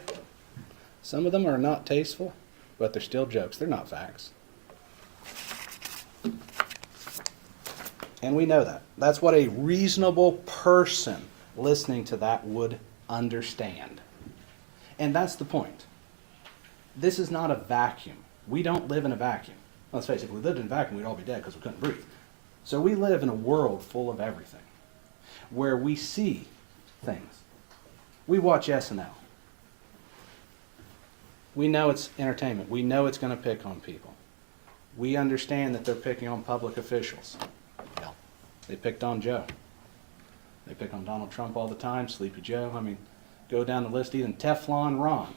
some of them are not tasteful, but they're still jokes. They're not facts. And we know that. That's what a reasonable person listening to that would understand. And that's the point. This is not a vacuum. We don't live in a vacuum. Let's face it, if we lived in a vacuum, we'd all be dead because we couldn't breathe. So we live in a world full of everything, where we see things. We watch SNL. We know it's entertainment. We know it's going to pick on people. We understand that they're picking on public officials. Hell, they picked on Joe. They pick on Donald Trump all the time, Sleepy Joe. I mean, go down the list, even Teflon Ron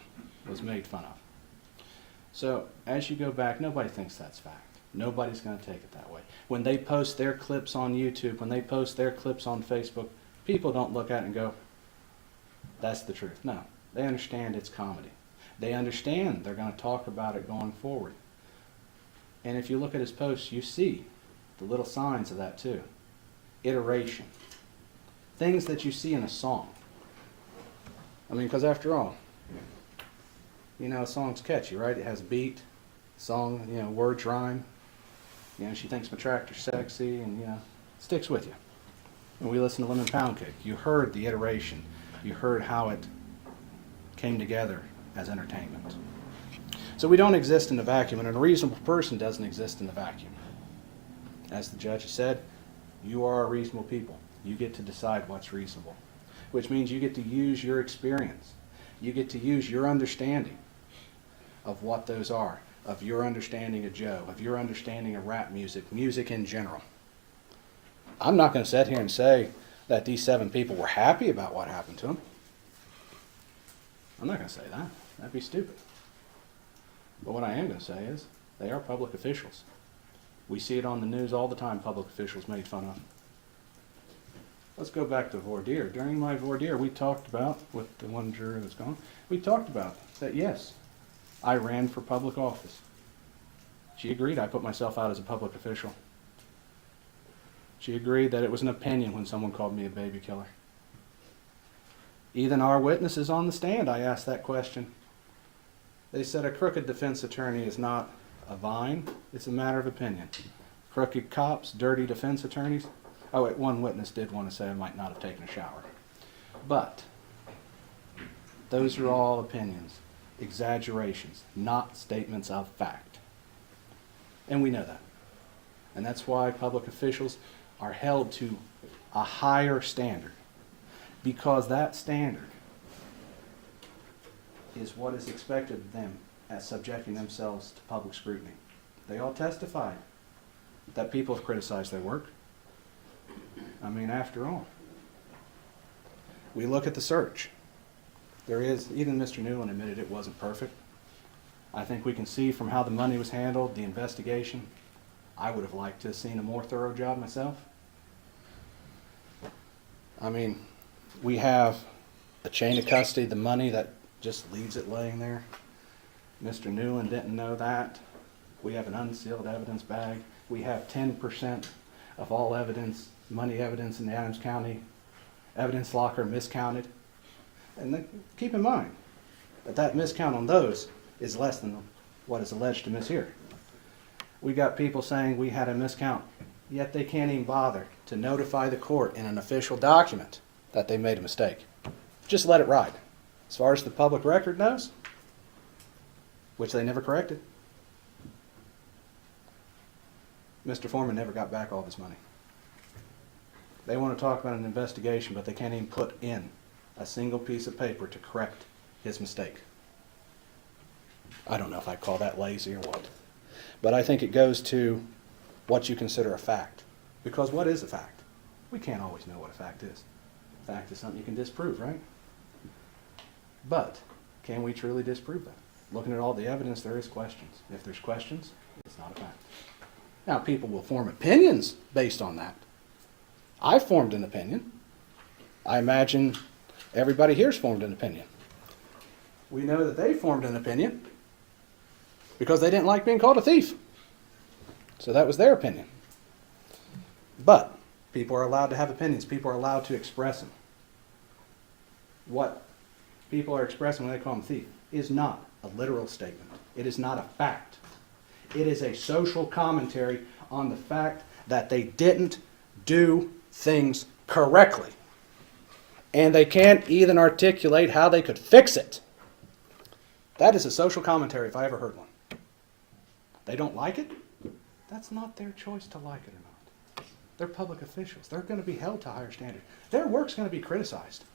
was made fun of. So as you go back, nobody thinks that's fact. Nobody's going to take it that way. When they post their clips on YouTube, when they post their clips on Facebook, people don't look at it and go, that's the truth. No, they understand it's comedy. They understand they're going to talk about it going forward. And if you look at his posts, you see the little signs of that too. Iteration. Things that you see in a song. I mean, because after all, you know, a song's catchy, right? It has a beat, song, you know, words rhyme. You know, she thinks my tractor's sexy, and, you know, it sticks with you. When we listen to Lemon Pound Cake, you heard the iteration. You heard how it came together as entertainment. So we don't exist in a vacuum, and a reasonable person doesn't exist in a vacuum. As the judge said, you are a reasonable people. You get to decide what's reasonable, which means you get to use your experience. You get to use your understanding of what those are, of your understanding of Joe, of your understanding of rap music, music in general. I'm not going to sit here and say that these 7 people were happy about what happened to them. I'm not going to say that. That'd be stupid. But what I am going to say is they are public officials. We see it on the news all the time, public officials made fun of. Let's go back to voir dire. During my voir dire, we talked about, with the one juror that's gone, we talked about that, yes, I ran for public office. She agreed I put myself out as a public official. She agreed that it was an opinion when someone called me a baby killer. Even our witnesses on the stand, I asked that question. They said a crooked defense attorney is not a vine, it's a matter of opinion. Crooked cops, dirty defense attorneys. Oh wait, one witness did want to say I might not have taken a shower. But those are all opinions, exaggerations, not statements of fact. And we know that. And that's why public officials are held to a higher standard, because that standard is what is expected of them as subjecting themselves to public scrutiny. They all testified that people have criticized their work. I mean, after all, we look at the search. There is, even Mr. Newland admitted it wasn't perfect. I think we can see from how the money was handled, the investigation. I would have liked to have seen a more thorough job myself. I mean, we have a chain of custody, the money that just leaves it laying there. Mr. Newland didn't know that. We have an unsealed evidence bag. We have 10% of all evidence, money evidence in the Adams County evidence locker miscounted. And then keep in mind that that miscount on those is less than what is alleged to miss here. We got people saying we had a miscount, yet they can't even bother to notify the court in an official document that they made a mistake. Just let it ride. As far as the public record knows, which they never corrected, Mr. Foreman never got back all of his money. They want to talk about an investigation, but they can't even put in a single piece of paper to correct his mistake. I don't know if I call that lazy or what, but I think it goes to what you consider a fact. Because what is a fact? We can't always know what a fact is. Fact is something you can disprove, right? But can we truly disprove that? Looking at all the evidence, there is questions. If there's questions, it's not a fact. Now, people will form opinions based on that. I formed an opinion. I imagine everybody here's formed an opinion. We know that they formed an opinion because they didn't like being called a thief. So that was their opinion. But people are allowed to have opinions. People are allowed to express them. What people are expressing when they call them thief is not a literal statement. It is not a fact. It is a social commentary on the fact that they didn't do things correctly. And they can't even articulate how they could fix it. That is a social commentary if I ever heard one. They don't like it? That's not their choice to like it or not. They're public officials. They're going to be held to a higher standard. Their work's going to be criticized.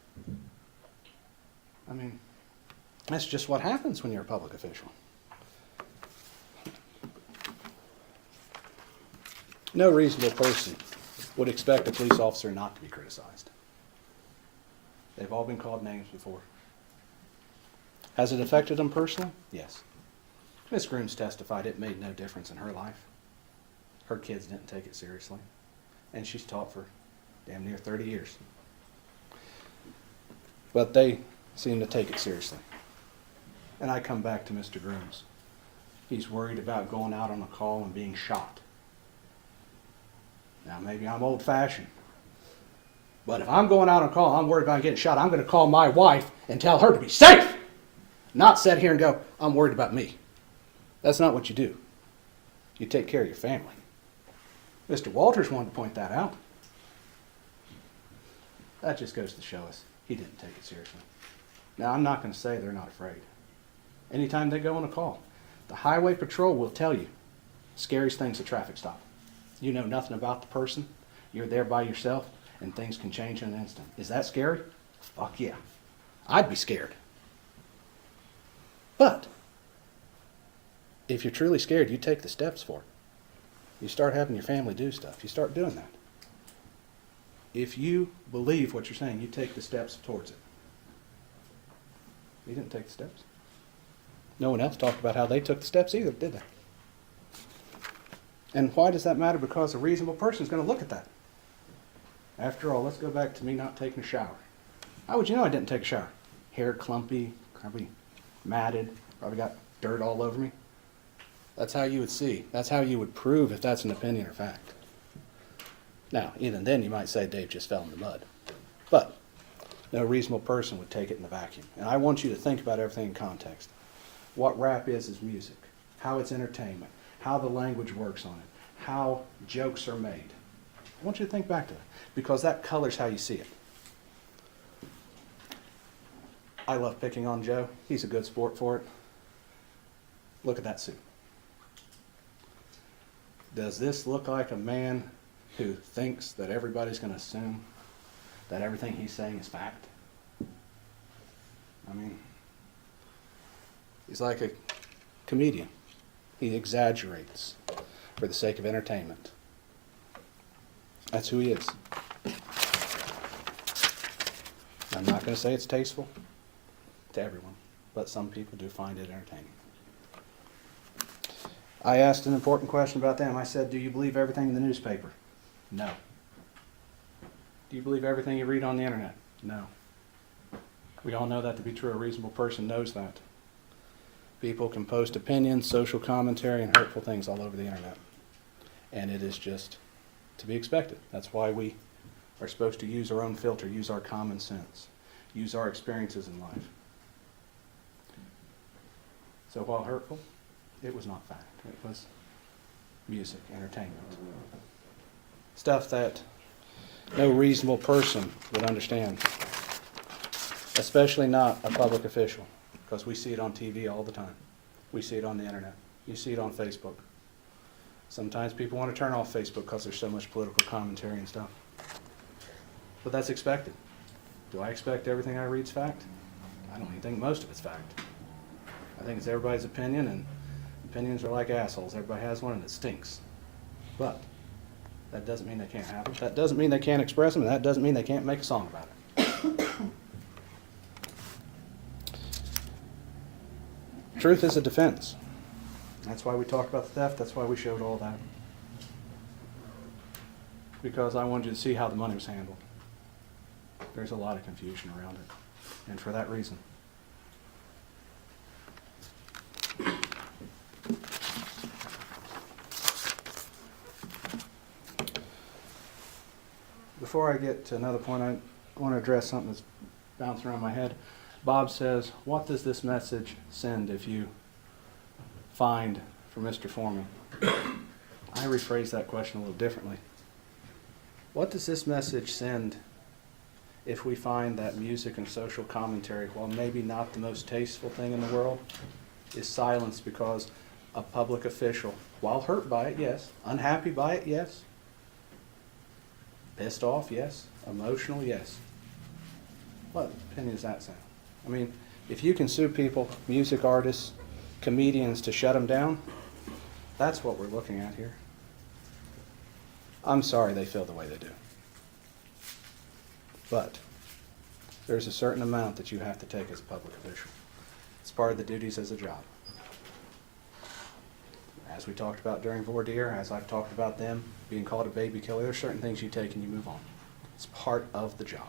I mean, that's just what happens when you're a public official. No reasonable person would expect a police officer not to be criticized. They've all been called names before. Has it affected them personally? Yes. Ms. Grooms testified it made no difference in her life. Her kids didn't take it seriously. And she's taught for damn near 30 years. But they seem to take it seriously. And I come back to Mr. Grooms. He's worried about going out on a call and being shot. Now, maybe I'm old-fashioned. But if I'm going out on a call, I'm worried about getting shot, I'm going to call my wife and tell her to be safe. Not sit here and go, I'm worried about me. That's not what you do. You take care of your family. Mr. Walters wanted to point that out. That just goes to show us he didn't take it seriously. Now, I'm not going to say they're not afraid. Anytime they go on a call, the highway patrol will tell you scariest thing's a traffic stop. You know nothing about the person. You're there by yourself, and things can change in an instant. Is that scary? Fuck yeah. I'd be scared. But if you're truly scared, you take the steps for it. You start having your family do stuff. You start doing that. If you believe what you're saying, you take the steps towards it. You didn't take the steps. No one else talked about how they took the steps either, did they? And why does that matter? Because a reasonable person is going to look at that. After all, let's go back to me not taking a shower. How would you know I didn't take a shower? Hair clumpy, probably matted, probably got dirt all over me. That's how you would see. That's how you would prove if that's an opinion or fact. Now, even then you might say Dave just fell in the mud. But no reasonable person would take it in the vacuum. And I want you to think about everything in context. What rap is music, how it's entertainment, how the language works on it, how jokes are made. I want you to think back to that, because that colors how you see it. I love picking on Joe. He's a good sport for it. Look at that suit. Does this look like a man who thinks that everybody's going to assume that everything he's saying is fact? I mean, he's like a comedian. He exaggerates for the sake of entertainment. That's who he is. I'm not going to say it's tasteful to everyone, but some people do find it entertaining. I asked an important question about them. I said, do you believe everything in the newspaper? No. Do you believe everything you read on the internet? No. We all know that to be true. A reasonable person knows that. People can post opinions, social commentary, and hurtful things all over the internet. And it is just to be expected. That's why we are supposed to use our own filter, use our common sense, use our experiences in life. So while hurtful, it was not fact. It was music, entertainment. Stuff that no reasonable person would understand. Especially not a public official, because we see it on TV all the time. We see it on the internet. You see it on Facebook. Sometimes people want to turn off Facebook because there's so much political commentary and stuff. But that's expected. Do I expect everything I read is fact? I don't even think most of it's fact. I think it's everybody's opinion, and opinions are like assholes. Everybody has one and it stinks. But that doesn't mean they can't have them. That doesn't mean they can't express them, and that doesn't mean they can't make a song about it. Truth is a defense. That's why we talked about the theft. That's why we showed all that. Because I wanted you to see how the money was handled. There's a lot of confusion around it. And for that reason. Before I get to another point, I want to address something that's bouncing around my head. Bob says, what does this message send if you find for Mr. Foreman? I rephrase that question a little differently. What does this message send if we find that music and social commentary, while maybe not the most tasteful thing in the world, is silenced because a public official, while hurt by it, yes, unhappy by it, yes, pissed off, yes, emotional, yes. What opinion does that sound? I mean, if you can sue people, music artists, comedians, to shut them down, that's what we're looking at here. I'm sorry they feel the way they do. But there's a certain amount that you have to take as a public official. It's part of the duties as a job. As we talked about during voir dire, as I've talked about them being called a baby killer, there's certain things you take and you move on. It's part of the job.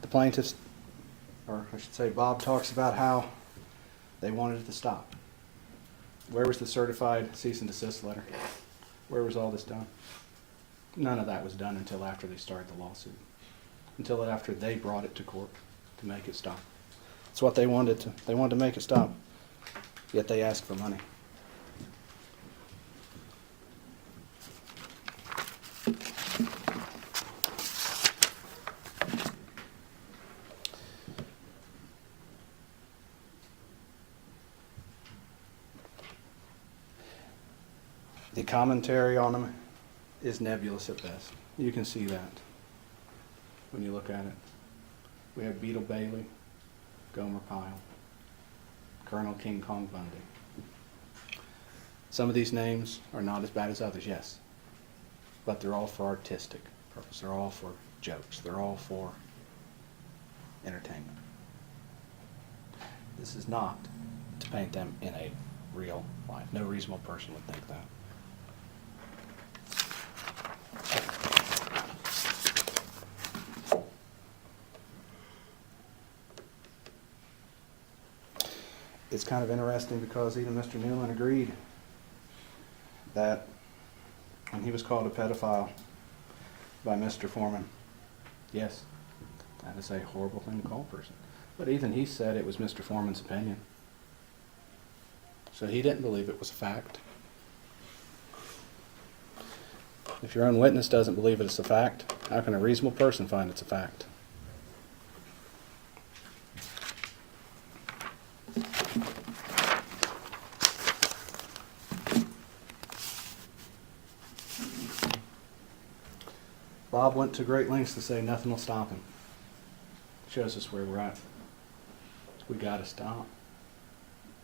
The plaintiffs, or I should say Bob, talks about how they wanted it to stop. Where was the certified cease and desist letter? Where was all this done? None of that was done until after they started the lawsuit. Until after they brought it to court to make it stop. That's what they wanted to. They wanted to make it stop. Yet they asked for money. The commentary on them is nebulous at best. You can see that when you look at it. We have Beetle Bailey, Gomer Pyle, Colonel King Kong Bundy. Some of these names are not as bad as others, yes, but they're all for artistic purpose. They're all for jokes. They're all for entertainment. This is not to paint them in a real life. No reasonable person would think that. It's kind of interesting because even Mr. Newland agreed that when he was called a pedophile by Mr. Foreman, yes, that is a horrible thing to call a person. But even he said it was Mr. Foreman's opinion. So he didn't believe it was a fact. If your own witness doesn't believe it's a fact, how can a reasonable person find it's a fact? Bob went to great lengths to say nothing will stop him. Shows us where we're at. We got to stop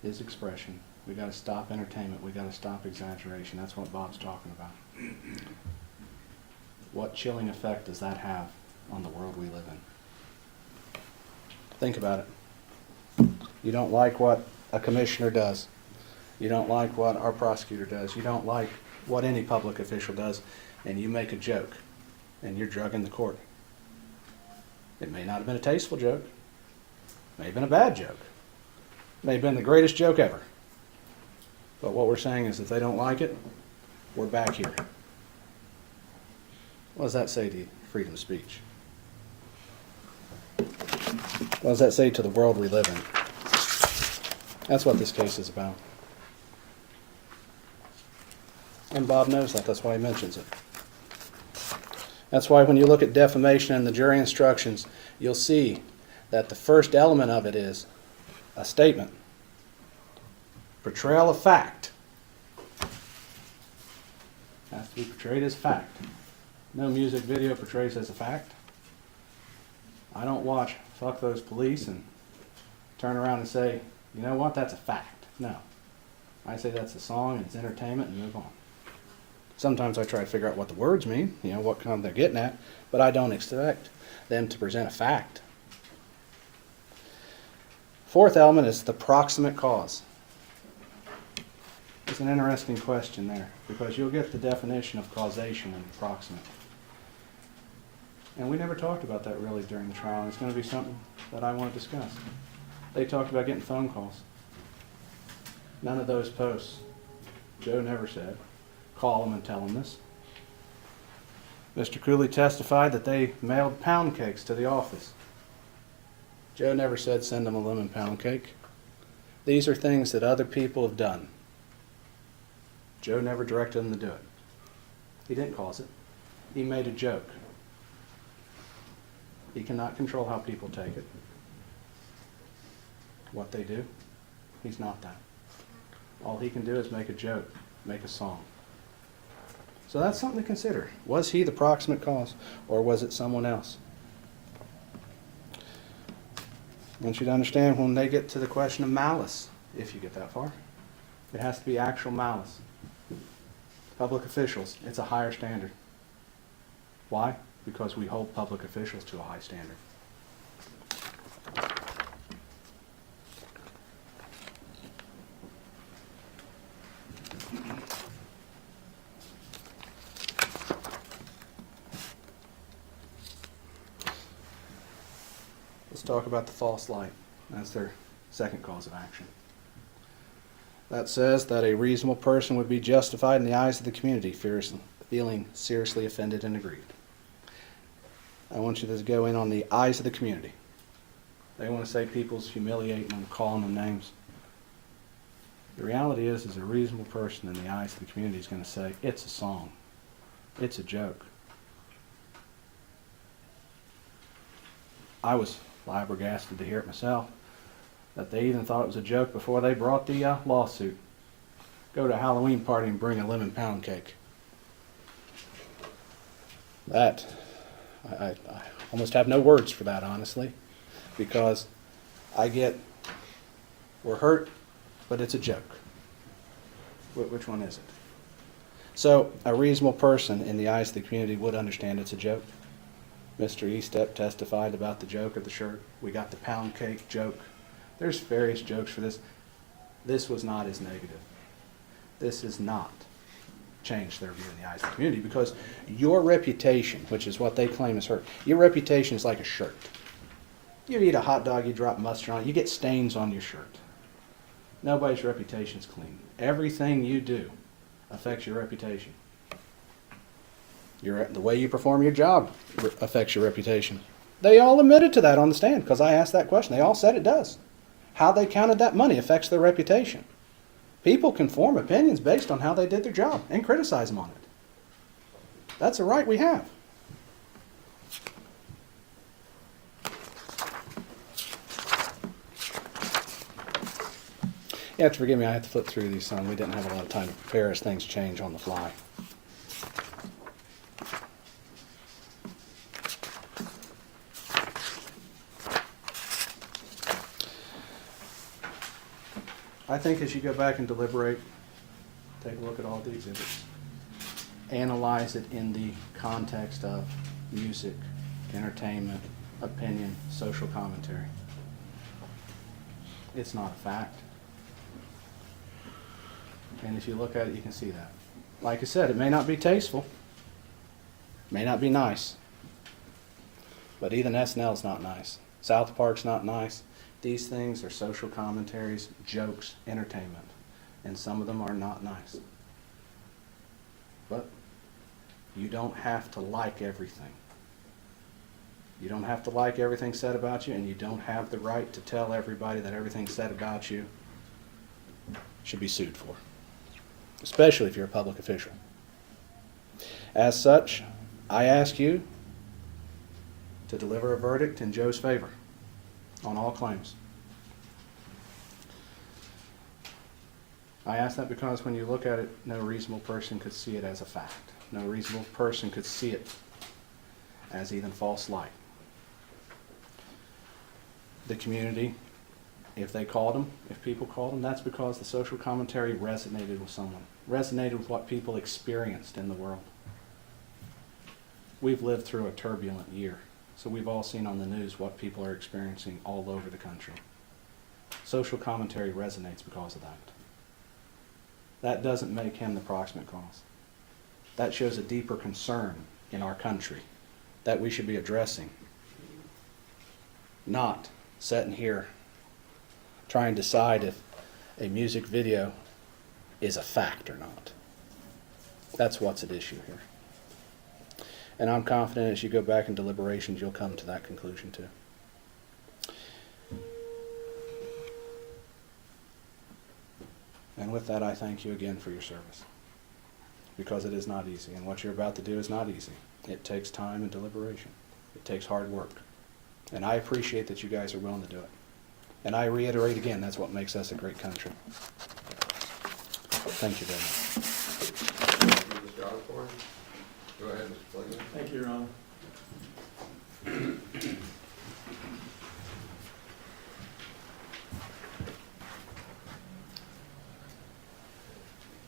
his expression. We got to stop entertainment. We got to stop exaggeration. That's what Bob's talking about. What chilling effect does that have on the world we live in? Think about it. You don't like what a commissioner does. You don't like what our prosecutor does. You don't like what any public official does, and you make a joke, and you're drugging the court. It may not have been a tasteful joke. It may have been a bad joke. It may have been the greatest joke ever. But what we're saying is if they don't like it, we're back here. What does that say to freedom of speech? What does that say to the world we live in? That's what this case is about. And Bob knows that. That's why he mentions it. That's why when you look at defamation and the jury instructions, you'll see that the first element of it is a statement. Portrayal of fact. Has to be portrayed as fact. No music video portrays as a fact. I don't watch Fuck Those Police and turn around and say, you know what, that's a fact. No. I say that's a song and it's entertainment and move on. Sometimes I try to figure out what the words mean, what kind they're getting at, but I don't expect them to present a fact. Fourth element is the proximate cause. It's an interesting question there, because you'll get the definition of causation in proximate. And we never talked about that really during the trial, and it's going to be something that I want to discuss. They talked about getting phone calls. None of those posts. Joe never said, call them and tell them this. Mr. Cooley testified that they mailed pound cakes to the office. Joe never said send them a lemon pound cake. These are things that other people have done. Joe never directed them to do it. He didn't cause it. He made a joke. He cannot control how people take it. What they do, he's not that. All he can do is make a joke, make a song. So that's something to consider. Was he the proximate cause, or was it someone else? I want you to understand when they get to the question of malice, if you get that far, it has to be actual malice. Public officials, it's a higher standard. Why? Because we hold public officials to a high standard. Let's talk about the false light. That's their second cause of action. That says that a reasonable person would be justified in the eyes of the community, feeling seriously offended and aggrieved. I want you to go in on the eyes of the community. They want to say people's humiliating them, calling them names. The reality is a reasonable person in the eyes of the community is going to say, it's a song. It's a joke. I was flabbergasted to hear it myself, that they even thought it was a joke before they brought the lawsuit. Go to a Halloween party and bring a lemon pound cake. That, I almost have no words for that, honestly, because we're hurt, but it's a joke. Which one is it? So a reasonable person in the eyes of the community would understand it's a joke. Mr. Estep testified about the joke of the shirt. We got the pound cake joke. There's various jokes for this. This was not as negative. This has not changed their view in the eyes of the community, because your reputation, which is what they claim is hurt, your reputation is like a shirt. You eat a hot dog, you drop mustard on it, you get stains on your shirt. Nobody's reputation is clean. Everything you do affects your reputation. The way you perform your job affects your reputation. They all admitted to that on the stand, because I asked that question. They all said it does. How they counted that money affects their reputation. People can form opinions based on how they did their job and criticize them on it. That's a right we have. You have to forgive me, I have to flip through these some. We didn't have a lot of time to prepare as things change on the fly. I think as you go back and deliberate, take a look at all the exhibits, analyze it in the context of music, entertainment, opinion, social commentary. It's not a fact. And if you look at it, you can see that. Like I said, it may not be tasteful, may not be nice, but even SNL's not nice. South Park's not nice. These things are social commentaries, jokes, entertainment, and some of them are not nice. But you don't have to like everything. You don't have to like everything said about you, and you don't have the right to tell everybody that everything said about you should be sued for, especially if you're a public official. As such, I ask you to deliver a verdict in Joe's favor on all claims. I ask that because when you look at it, no reasonable person could see it as a fact. No reasonable person could see it as even false light. The community, if people called them, that's because the social commentary resonated with someone. resonated with what people experienced in the world. We've lived through a turbulent year, so we've all seen on the news what people are experiencing all over the country. Social commentary resonates because of that. That doesn't make him the proximate cause. That shows a deeper concern in our country that we should be addressing, not sitting here trying to decide if a music video is a fact or not. That's what's at issue here. And I'm confident as you go back in deliberations, you'll come to that conclusion too. And with that, I thank you again for your service, because it is not easy, and what you're about to do is not easy. It takes time and deliberation. It takes hard work. And I appreciate that you guys are willing to do it. And I reiterate again, that's what makes us a great country. Thank you very much. Mr. Osborne? Go ahead, Mr. Flanagan. Thank you, Your Honor.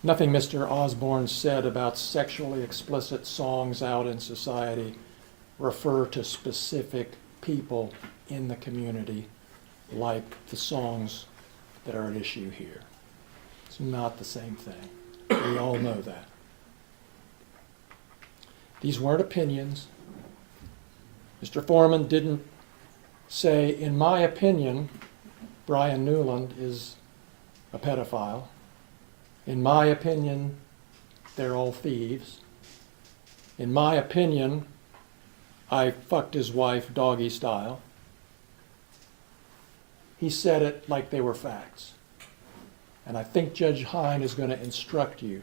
Nothing Mr. Osborne said about sexually explicit songs out in society refer to specific people in the community like the songs that are at issue here. It's not the same thing. We all know that. These weren't opinions. Mr. Foreman didn't say, in my opinion, Brian Newland is a pedophile. In my opinion, they're all thieves. In my opinion, I fucked his wife doggy style. He said it like they were facts. And I think Judge Hine is going to instruct you,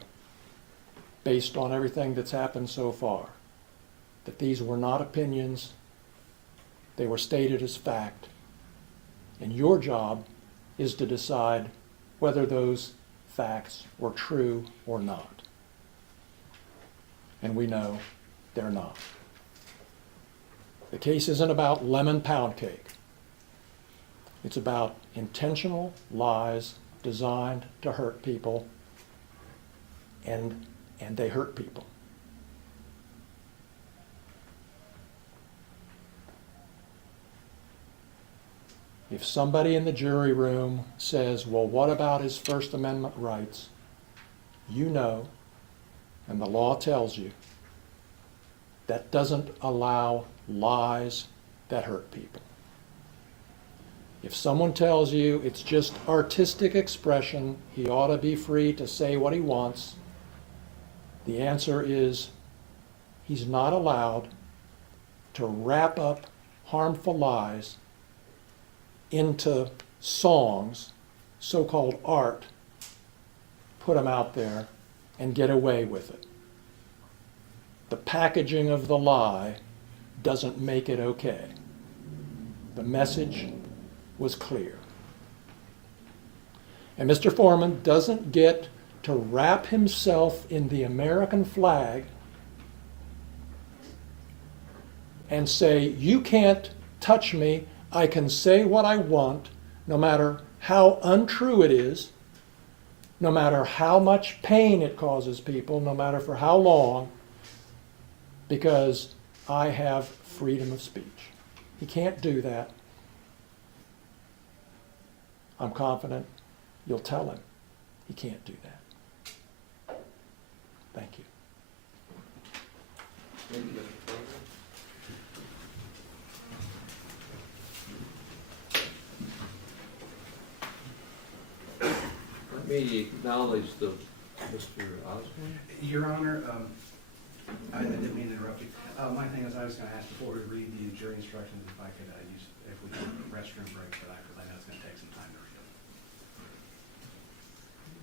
based on everything that's happened so far, that these were not opinions, they were stated as fact. And your job is to decide whether those facts were true or not. And we know they're not. The case isn't about lemon pound cake. It's about intentional lies designed to hurt people, and they hurt people. If somebody in the jury room says, well, what about his First Amendment rights? You know, and the law tells you, that doesn't allow lies that hurt people. If someone tells you it's just artistic expression, he ought to be free to say what he wants, the answer is he's not allowed to wrap up harmful lies into songs, so-called art, put them out there, and get away with it. The packaging of the lie doesn't make it okay. The message was clear. And Mr. Foreman doesn't get to wrap himself in the American flag and say, you can't touch me, I can say what I want, no matter how untrue it is, no matter how much pain it causes people, no matter for how long, because I have freedom of speech. He can't do that. I'm confident you'll tell him he can't do that. Thank you. Thank you, Mr. Flanagan. Let me acknowledge Mr. Osborne. Your Honor, I didn't mean to interrupt you. My thing is, I was going to ask before we read the jury instructions, if I could use, if we could restroom break for that, because I know it's going to take some time to read it.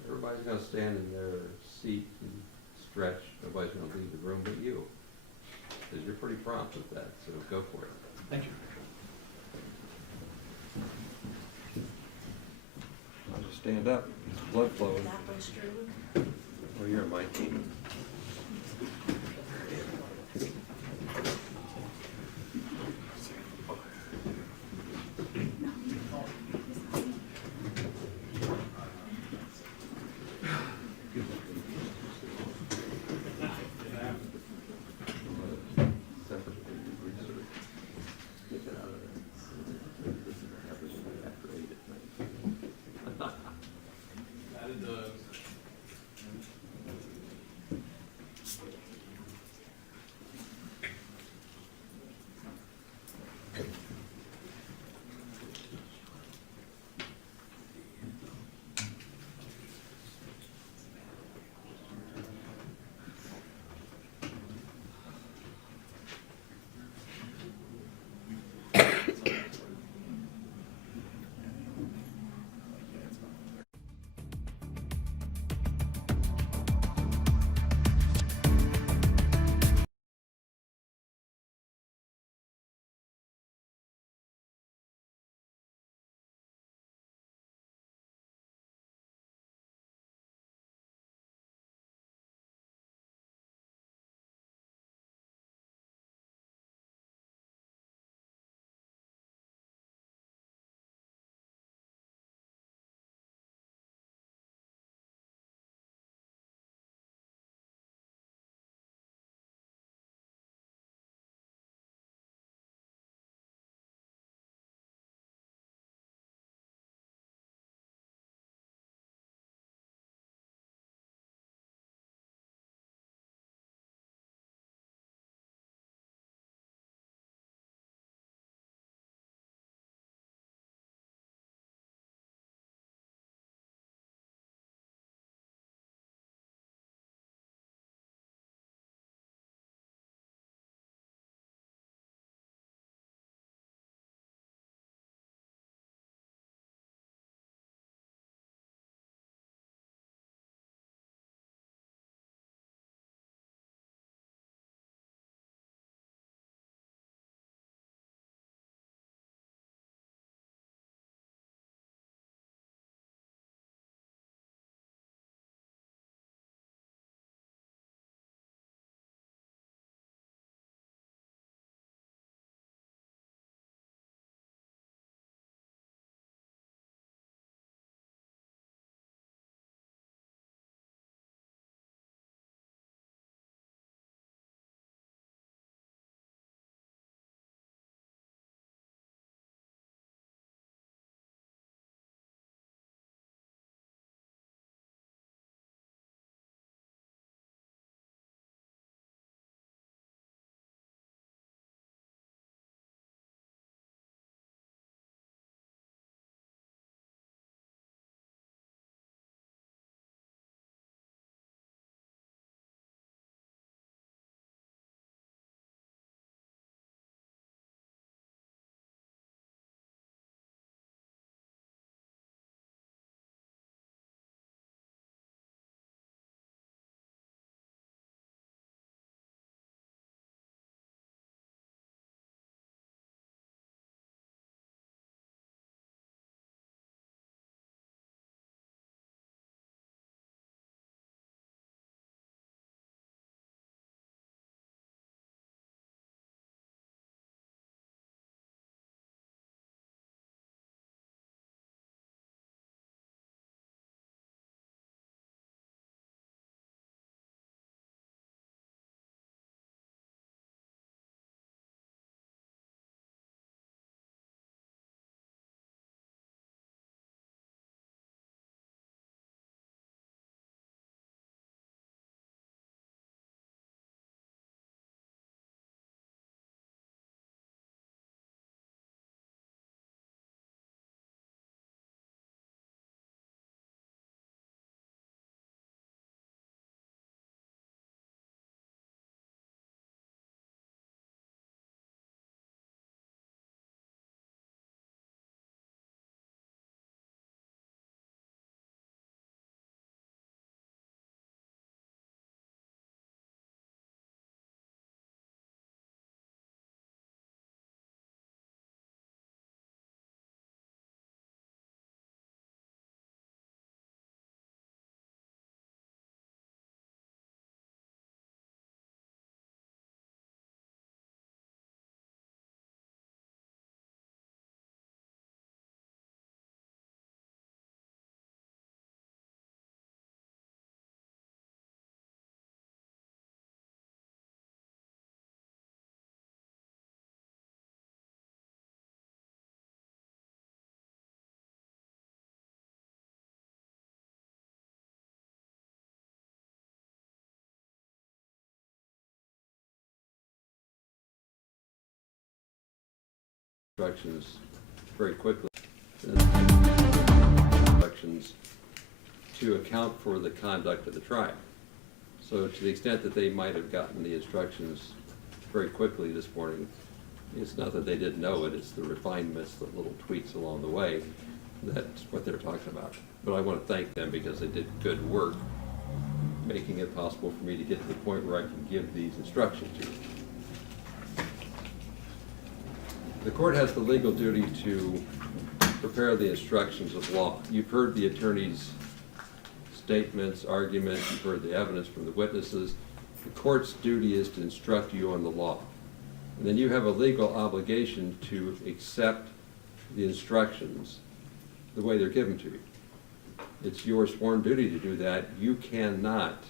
Everybody's gonna stand in their seat and stretch. Nobody's gonna leave the room but you. Because you're pretty prompt with that, so go for it. Thank you. I'll just stand up. It's blood flowing. That restroom. Well, you're my team. instructions very quickly. Instructions to account for the conduct of the trial. So to the extent that they might have gotten the instructions very quickly this morning, it's not that they didn't know it, it's the refinements, the little tweaks along the way. That's what they're talking about. But I want to thank them because they did good work making it possible for me to get to the point where I can give these instructions to you. The court has the legal duty to prepare the instructions of law. You've heard the attorney's statements, arguments, you've heard the evidence from the witnesses. The court's duty is to instruct you on the law. And then you have a legal obligation to accept the instructions the way they're given to you. It's your sworn duty to do that. You cannot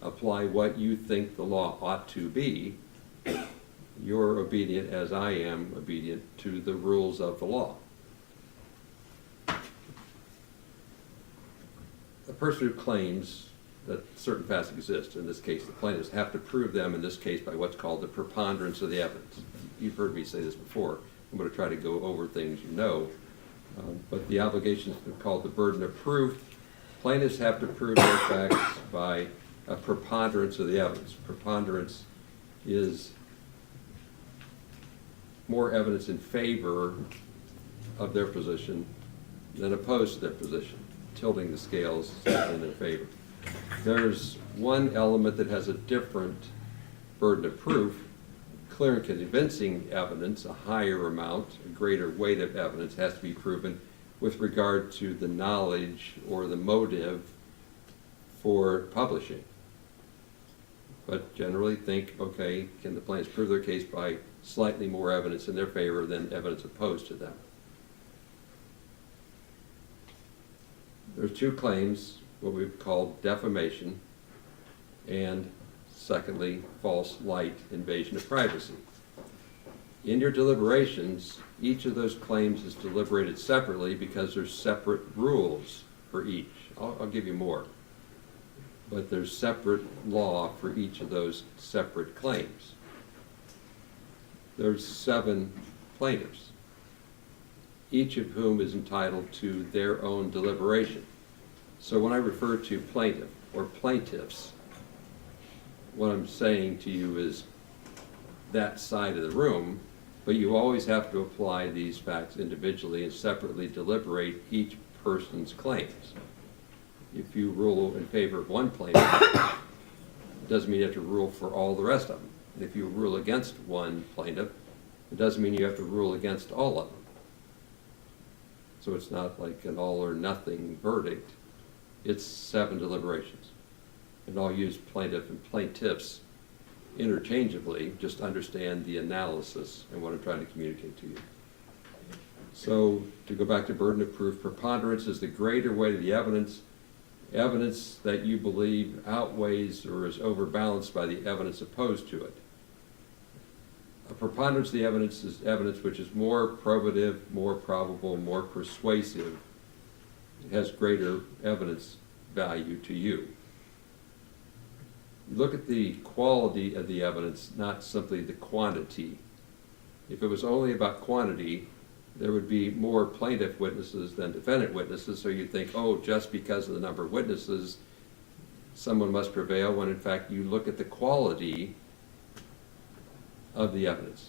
apply what you think the law ought to be. You're obedient, as I am obedient, to the rules of the law. A person who claims that certain facts exist, in this case the plaintiffs, have to prove them, in this case, by what's called the preponderance of the evidence. You've heard me say this before. I'm going to try to go over things you know. But the obligation is called the burden of proof. Plaintiffs have to prove their facts by a preponderance of the evidence. Preponderance is more evidence in favor of their position than opposed to their position, tilting the scales in their favor. There's one element that has a different burden of proof. Clear and convincing evidence, a higher amount, a greater weight of evidence has to be proven with regard to the knowledge or the motive for publishing. But generally think, okay, can the plaintiffs prove their case by slightly more evidence in their favor than evidence opposed to them? There's two claims, what we've called defamation, and secondly, false light, invasion of privacy. In your deliberations, each of those claims is deliberated separately because there's separate rules for each. I'll give you more. But there's separate law for each of those separate claims. There's 7 plaintiffs, each of whom is entitled to their own deliberation. So when I refer to plaintiff or plaintiffs, what I'm saying to you is that side of the room, but you always have to apply these facts individually and separately deliberate each person's claims. If you rule in favor of one plaintiff, it doesn't mean you have to rule for all the rest of them. And if you rule against one plaintiff, it doesn't mean you have to rule against all of them. So it's not like an all or nothing verdict. It's 7 deliberations. And I'll use plaintiff and plaintiffs interchangeably, just understand the analysis and what I'm trying to communicate to you. So to go back to burden of proof, preponderance is the greater weight of the evidence, evidence that you believe outweighs or is overbalanced by the evidence opposed to it. A preponderance of the evidence is evidence which is more probative, more probable, more persuasive. It has greater evidence value to you. Look at the quality of the evidence, not simply the quantity. If it was only about quantity, there would be more plaintiff witnesses than defendant witnesses, so you'd think, oh, just because of the number of witnesses, someone must prevail, when in fact you look at the quality of the evidence.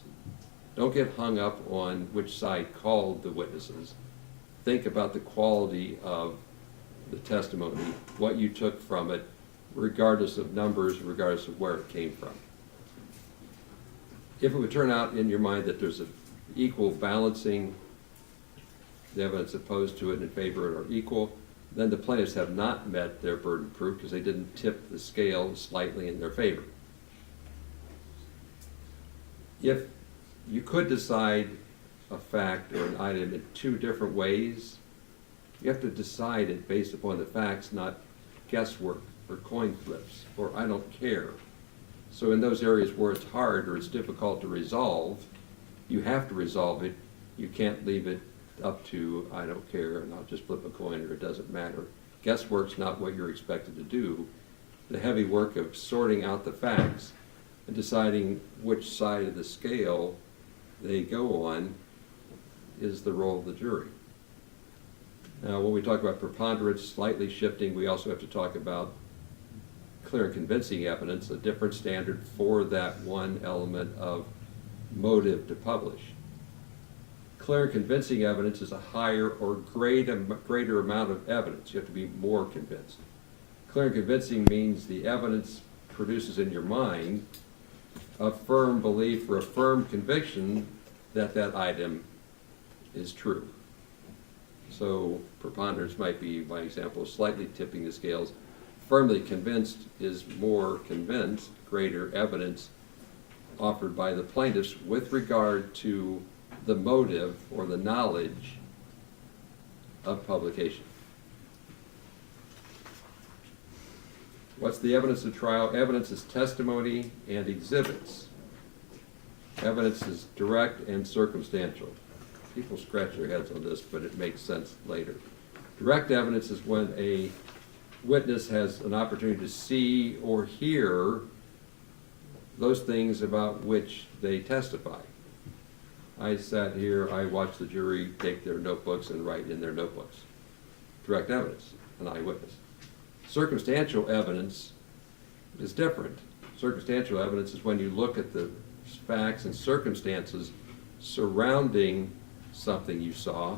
Don't get hung up on which side called the witnesses. Think about the quality of the testimony, what you took from it, regardless of numbers, regardless of where it came from. If it would turn out in your mind that there's an equal balancing, the evidence opposed to it and in favor of it are equal, then the plaintiffs have not met their burden of proof because they didn't tip the scale slightly in their favor. If you could decide a fact or an item in 2 different ways, you have to decide it based upon the facts, not guesswork or coin flips or I don't care. So in those areas where it's hard or it's difficult to resolve, you have to resolve it. You can't leave it up to I don't care and I'll just flip a coin or it doesn't matter. Guesswork's not what you're expected to do. The heavy work of sorting out the facts and deciding which side of the scale they go on is the role of the jury. Now, when we talk about preponderance, slightly shifting, we also have to talk about clear and convincing evidence, a different standard for that one element of motive to publish. Clear and convincing evidence is a higher or greater amount of evidence. You have to be more convinced. Clear and convincing means the evidence produces in your mind a firm belief or a firm conviction that that item is true. So preponderance might be, by example, slightly tipping the scales. Firmly convinced is more convinced, greater evidence offered by the plaintiffs with regard to the motive or the knowledge of publication. What's the evidence of trial? Evidence is testimony and exhibits. Evidence is direct and circumstantial. People scratch their heads on this, but it makes sense later. Direct evidence is when a witness has an opportunity to see or hear those things about which they testify. I sat here, I watched the jury take their notebooks and write in their notebooks. Direct evidence, an eyewitness. Circumstantial evidence is different. Circumstantial evidence is when you look at the facts and circumstances surrounding something you saw,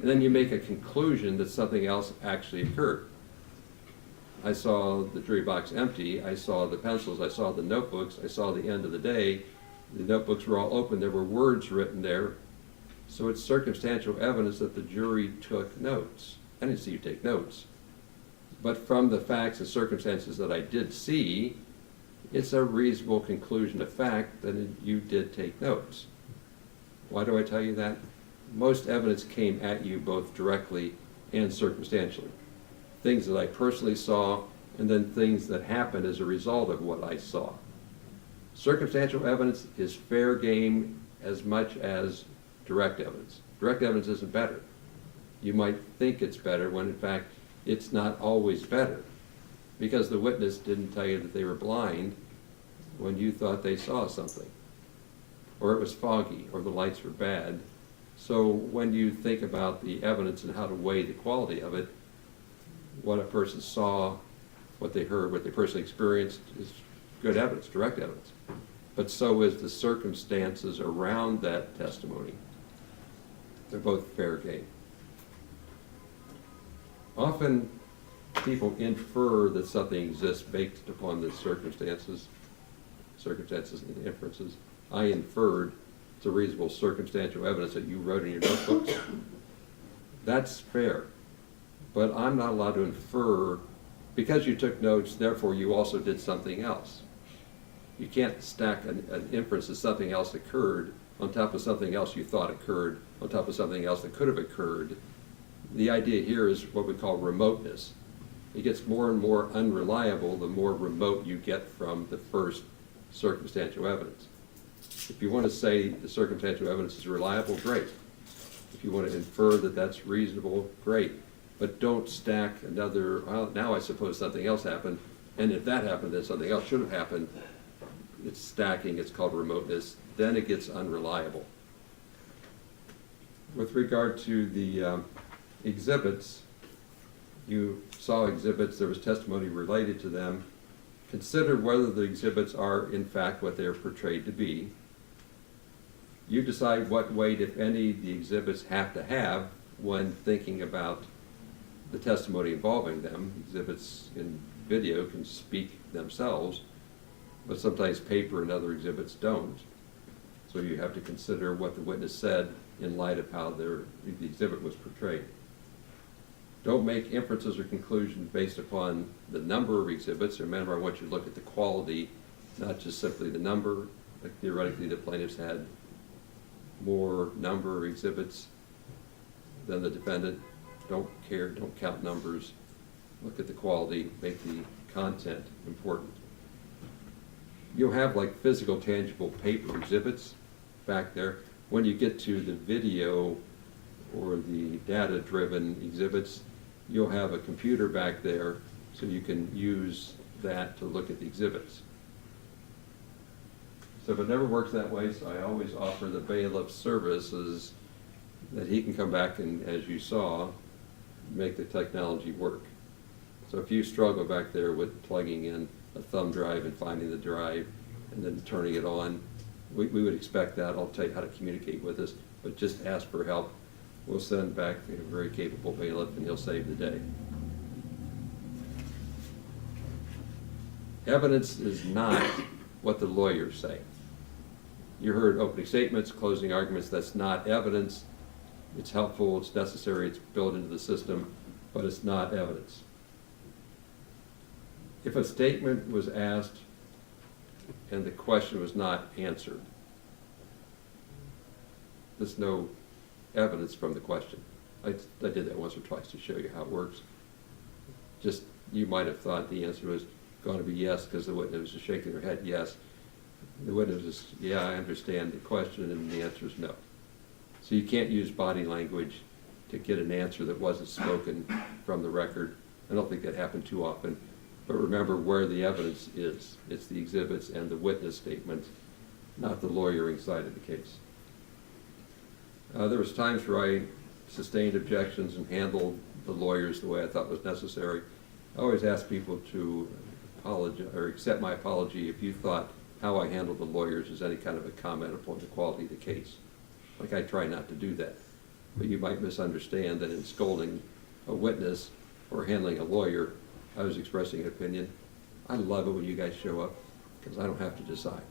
and then you make a conclusion that something else actually occurred. I saw the jury box empty, I saw the pencils, I saw the notebooks, I saw the end of the day. The notebooks were all open, there were words written there. So it's circumstantial evidence that the jury took notes. I didn't see you take notes. But from the facts and circumstances that I did see, it's a reasonable conclusion of fact that you did take notes. Why do I tell you that? Most evidence came at you both directly and circumstantially. Things that I personally saw, and then things that happened as a result of what I saw. Circumstantial evidence is fair game as much as direct evidence. Direct evidence isn't better. You might think it's better when in fact it's not always better, because the witness didn't tell you that they were blind when you thought they saw something, or it was foggy, or the lights were bad. So when you think about the evidence and how to weigh the quality of it, what a person saw, what they heard, what they personally experienced is good evidence, direct evidence. But so is the circumstances around that testimony. They're both fair game. Often people infer that something exists based upon the circumstances and inferences. I inferred it's a reasonable circumstantial evidence that you wrote in your notebooks. That's fair. But I'm not allowed to infer, because you took notes, therefore you also did something else. You can't stack an inference that something else occurred on top of something else you thought occurred, on top of something else that could have occurred. The idea here is what we call remoteness. It gets more and more unreliable the more remote you get from the first circumstantial evidence. If you want to say the circumstantial evidence is reliable, great. If you want to infer that that's reasonable, great. But don't stack another, well, now I suppose something else happened, and if that happened, then something else should have happened. It's stacking, it's called remoteness, then it gets unreliable. With regard to the exhibits, you saw exhibits, there was testimony related to them. Consider whether the exhibits are in fact what they are portrayed to be. You decide what weight, if any, the exhibits have to have when thinking about the testimony involving them. Exhibits in video can speak themselves, but sometimes paper and other exhibits don't. So you have to consider what the witness said in light of how the exhibit was portrayed. Don't make inferences or conclusions based upon the number of exhibits. Remember, I want you to look at the quality, not just simply the number. Like theoretically, the plaintiffs had more number of exhibits than the defendant. Don't care, don't count numbers. Look at the quality, make the content important. You'll have like physical, tangible paper exhibits back there. When you get to the video or the data-driven exhibits, you'll have a computer back there so you can use that to look at the exhibits. So if it never works that way, so I always offer the bailiff services that he can come back and, as you saw, make the technology work. So if you struggle back there with plugging in a thumb drive and finding the drive and then turning it on, we would expect that. I'll tell you how to communicate with us, but just ask for help. We'll send back a very capable bailiff and he'll save the day. Evidence is not what the lawyers say. You heard opening statements, closing arguments. That's not evidence. It's helpful, it's necessary, it's built into the system, but it's not evidence. If a statement was asked and the question was not answered, there's no evidence from the question. I did that once or twice to show you how it works. Just, you might have thought the answer was going to be yes because the witness was shaking their head yes. The witness is, yeah, I understand the question, and the answer is no. So you can't use body language to get an answer that wasn't spoken from the record. I don't think that happened too often. But remember where the evidence is. It's the exhibits and the witness statement, not the lawyering side of the case. There was times where I sustained objections and handled the lawyers the way I thought was necessary. I always ask people to apologize or accept my apology if you thought how I handled the lawyers is any kind of a comment upon the quality of the case. Like, I try not to do that. But you might misunderstand that in scolding a witness or handling a lawyer, I was expressing an opinion. I love it when you guys show up because I don't have to decide.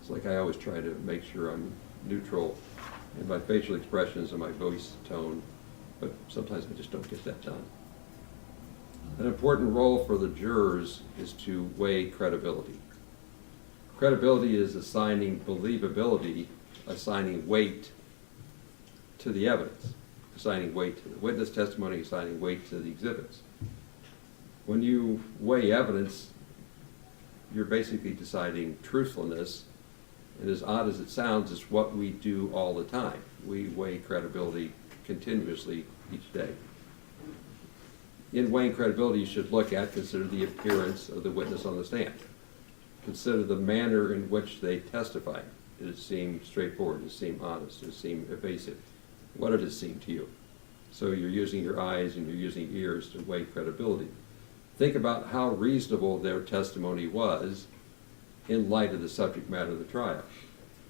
It's like I always try to make sure I'm neutral in my facial expressions and my voice tone, but sometimes I just don't get that done. An important role for the jurors is to weigh credibility. Credibility is assigning believability, assigning weight to the evidence, assigning weight to the witness testimony, assigning weight to the exhibits. When you weigh evidence, you're basically deciding truthfulness, and as odd as it sounds, it's what we do all the time. We weigh credibility continuously each day. In weighing credibility, you should consider the appearance of the witness on the stand. Consider the manner in which they testify. Did it seem straightforward? Did it seem honest? Did it seem evasive? What did it seem to you? So you're using your eyes and you're using ears to weigh credibility. Think about how reasonable their testimony was in light of the subject matter of the trial.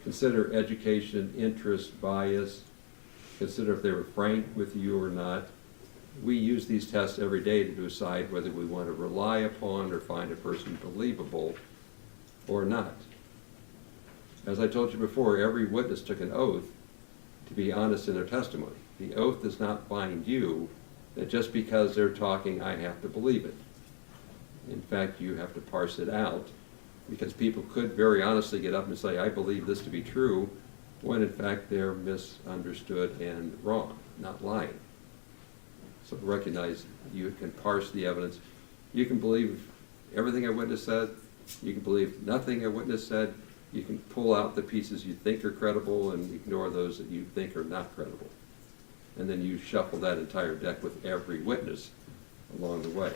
Consider education, interest, bias. Consider if they were frank with you or not. We use these tests every day to decide whether we want to rely upon or find a person believable or not. As I told you before, every witness took an oath to be honest in their testimony. The oath does not bind you that just because they're talking, I have to believe it. In fact, you have to parse it out, because people could very honestly get up and say, I believe this to be true, when in fact they're misunderstood and wrong, not lying. So recognize you can parse the evidence. You can believe everything a witness said. You can believe nothing a witness said. You can pull out the pieces you think are credible and ignore those that you think are not credible. And then you shuffle that entire deck with every witness along the way.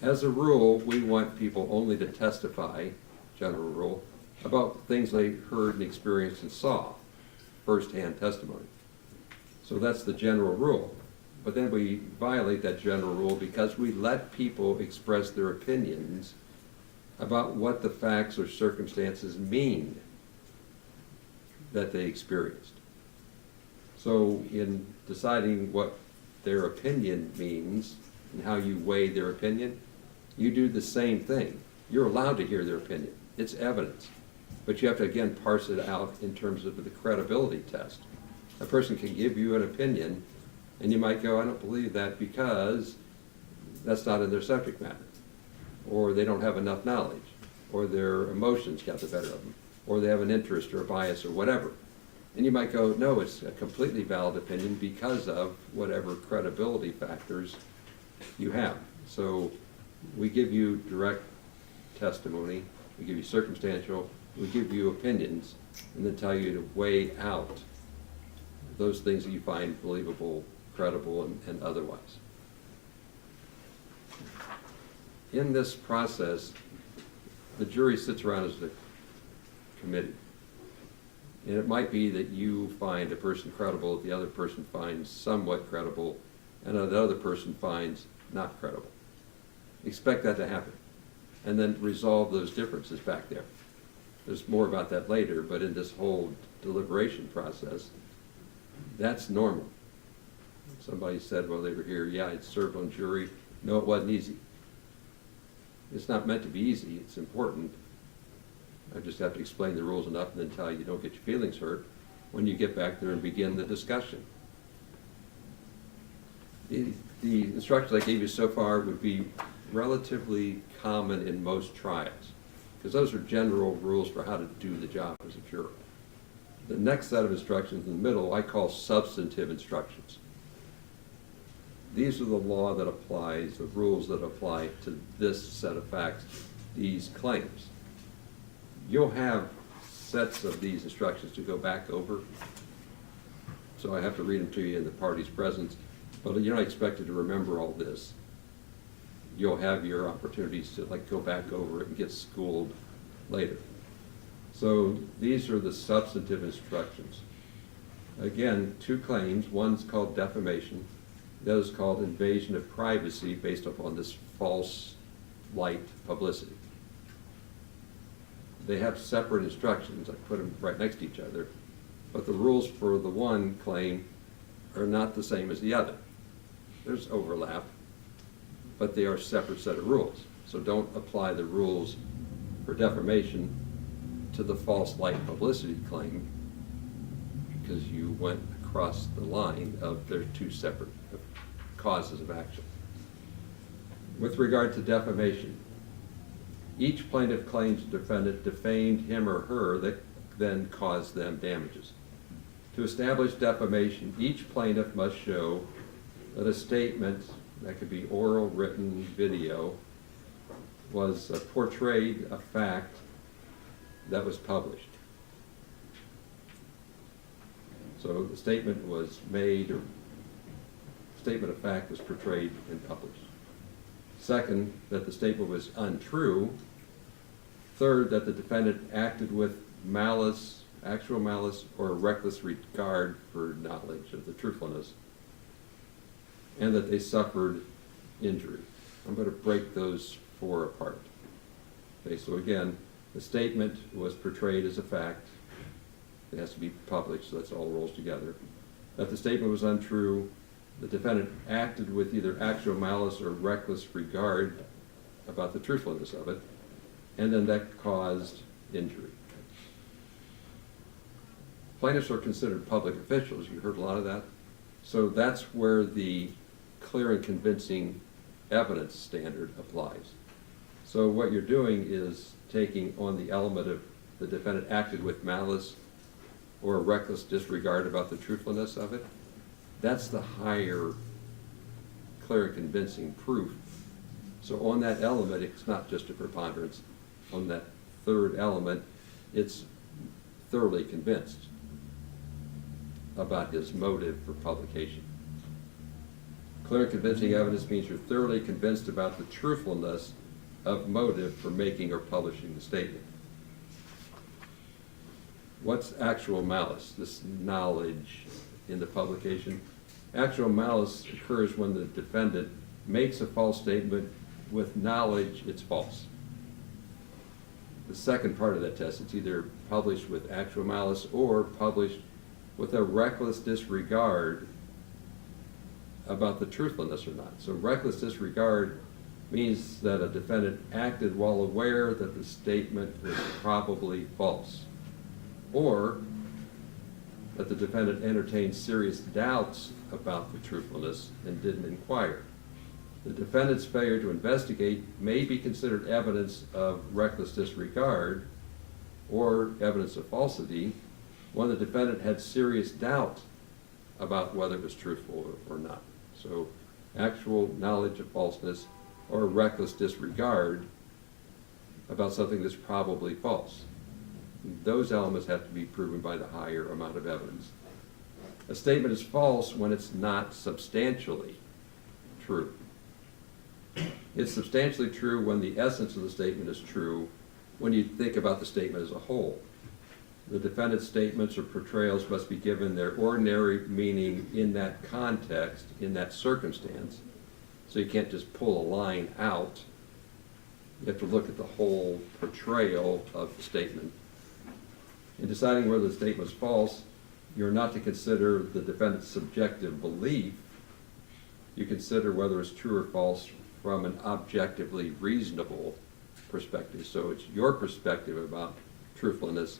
As a rule, we want people only to testify, general rule, about things they heard and experienced and saw, firsthand testimony. So that's the general rule. But then we violate that general rule because we let people express their opinions about what the facts or circumstances mean that they experienced. So in deciding what their opinion means and how you weigh their opinion, you do the same thing. You're allowed to hear their opinion. It's evidence. But you have to, again, parse it out in terms of the credibility test. A person can give you an opinion, and you might go, I don't believe that because that's not in their subject matter. Or they don't have enough knowledge. Or their emotions got the better of them. Or they have an interest or a bias or whatever. And you might go, no, it's a completely valid opinion because of whatever credibility factors you have. So we give you direct testimony, we give you circumstantial, we give you opinions, and then tell you to weigh out those things that you find believable, credible, and otherwise. In this process, the jury sits around as a committee. And it might be that you find a person credible, the other person finds somewhat credible, and the other person finds not credible. Expect that to happen. And then resolve those differences back there. There's more about that later, but in this whole deliberation process, that's normal. Somebody said while they were here, yeah, I'd served on jury. No, it wasn't easy. It's not meant to be easy, it's important. I just have to explain the rules enough and then tell you don't get your feelings hurt when you get back there and begin the discussion. The instructions I gave you so far would be relatively common in most trials, because those are general rules for how to do the job as a juror. The next set of instructions in the middle I call substantive instructions. These are the law that applies, the rules that apply to this set of facts, these claims. You'll have sets of these instructions to go back over, so I have to read them to you in the party's presence, but you're not expected to remember all this. You'll have your opportunities to go back over it and get schooled later. So these are the substantive instructions. Again, two claims. One's called defamation. The other's called invasion of privacy based upon this false light publicity. They have separate instructions. I put them right next to each other. But the rules for the one claim are not the same as the other. There's overlap, but they are a separate set of rules. So don't apply the rules for defamation to the false light publicity claim, because you went across the line of their two separate causes of action. With regard to defamation, each plaintiff claims the defendant defamed him or her that then caused them damages. To establish defamation, each plaintiff must show that a statement, that could be oral, written, video, was portrayed a fact that was published. So the statement was made, or statement of fact was portrayed and published. Second, that the statement was untrue. Third, that the defendant acted with malice, actual malice, or reckless regard for knowledge of the truthfulness, and that they suffered injury. I'm going to break those four apart. Okay, so again, the statement was portrayed as a fact. It has to be published, so that's all rolls together. That the statement was untrue. The defendant acted with either actual malice or reckless regard about the truthfulness of it, and then that caused injury. Plaintiffs are considered public officials. You heard a lot of that. So that's where the clear and convincing evidence standard applies. So what you're doing is taking on the element of the defendant acted with malice or a reckless disregard about the truthfulness of it. That's the higher clear and convincing proof. So on that element, it's not just a preponderance. On that third element, it's thoroughly convinced about his motive for publication. Clear and convincing evidence means you're thoroughly convinced about the truthfulness of motive for making or publishing the statement. What's actual malice? This knowledge in the publication. Actual malice occurs when the defendant makes a false statement with knowledge it's false. The second part of that test, it's either published with actual malice or published with a reckless disregard about the truthfulness or not. So reckless disregard means that a defendant acted while aware that the statement was probably false, or that the defendant entertained serious doubts about the truthfulness and didn't inquire. The defendant's failure to investigate may be considered evidence of reckless disregard or evidence of falsity when the defendant had serious doubt about whether it was truthful or not. So actual knowledge of falseness or reckless disregard about something that's probably false. Those elements have to be proven by the higher amount of evidence. A statement is false when it's not substantially true. It's substantially true when the essence of the statement is true, when you think about the statement as a whole. The defendant's statements or portrayals must be given their ordinary meaning in that context, in that circumstance. So you can't just pull a line out. You have to look at the whole portrayal of the statement. In deciding whether the statement is false, you're not to consider the defendant's subjective belief. You consider whether it's true or false from an objectively reasonable perspective. So it's your perspective about truthfulness,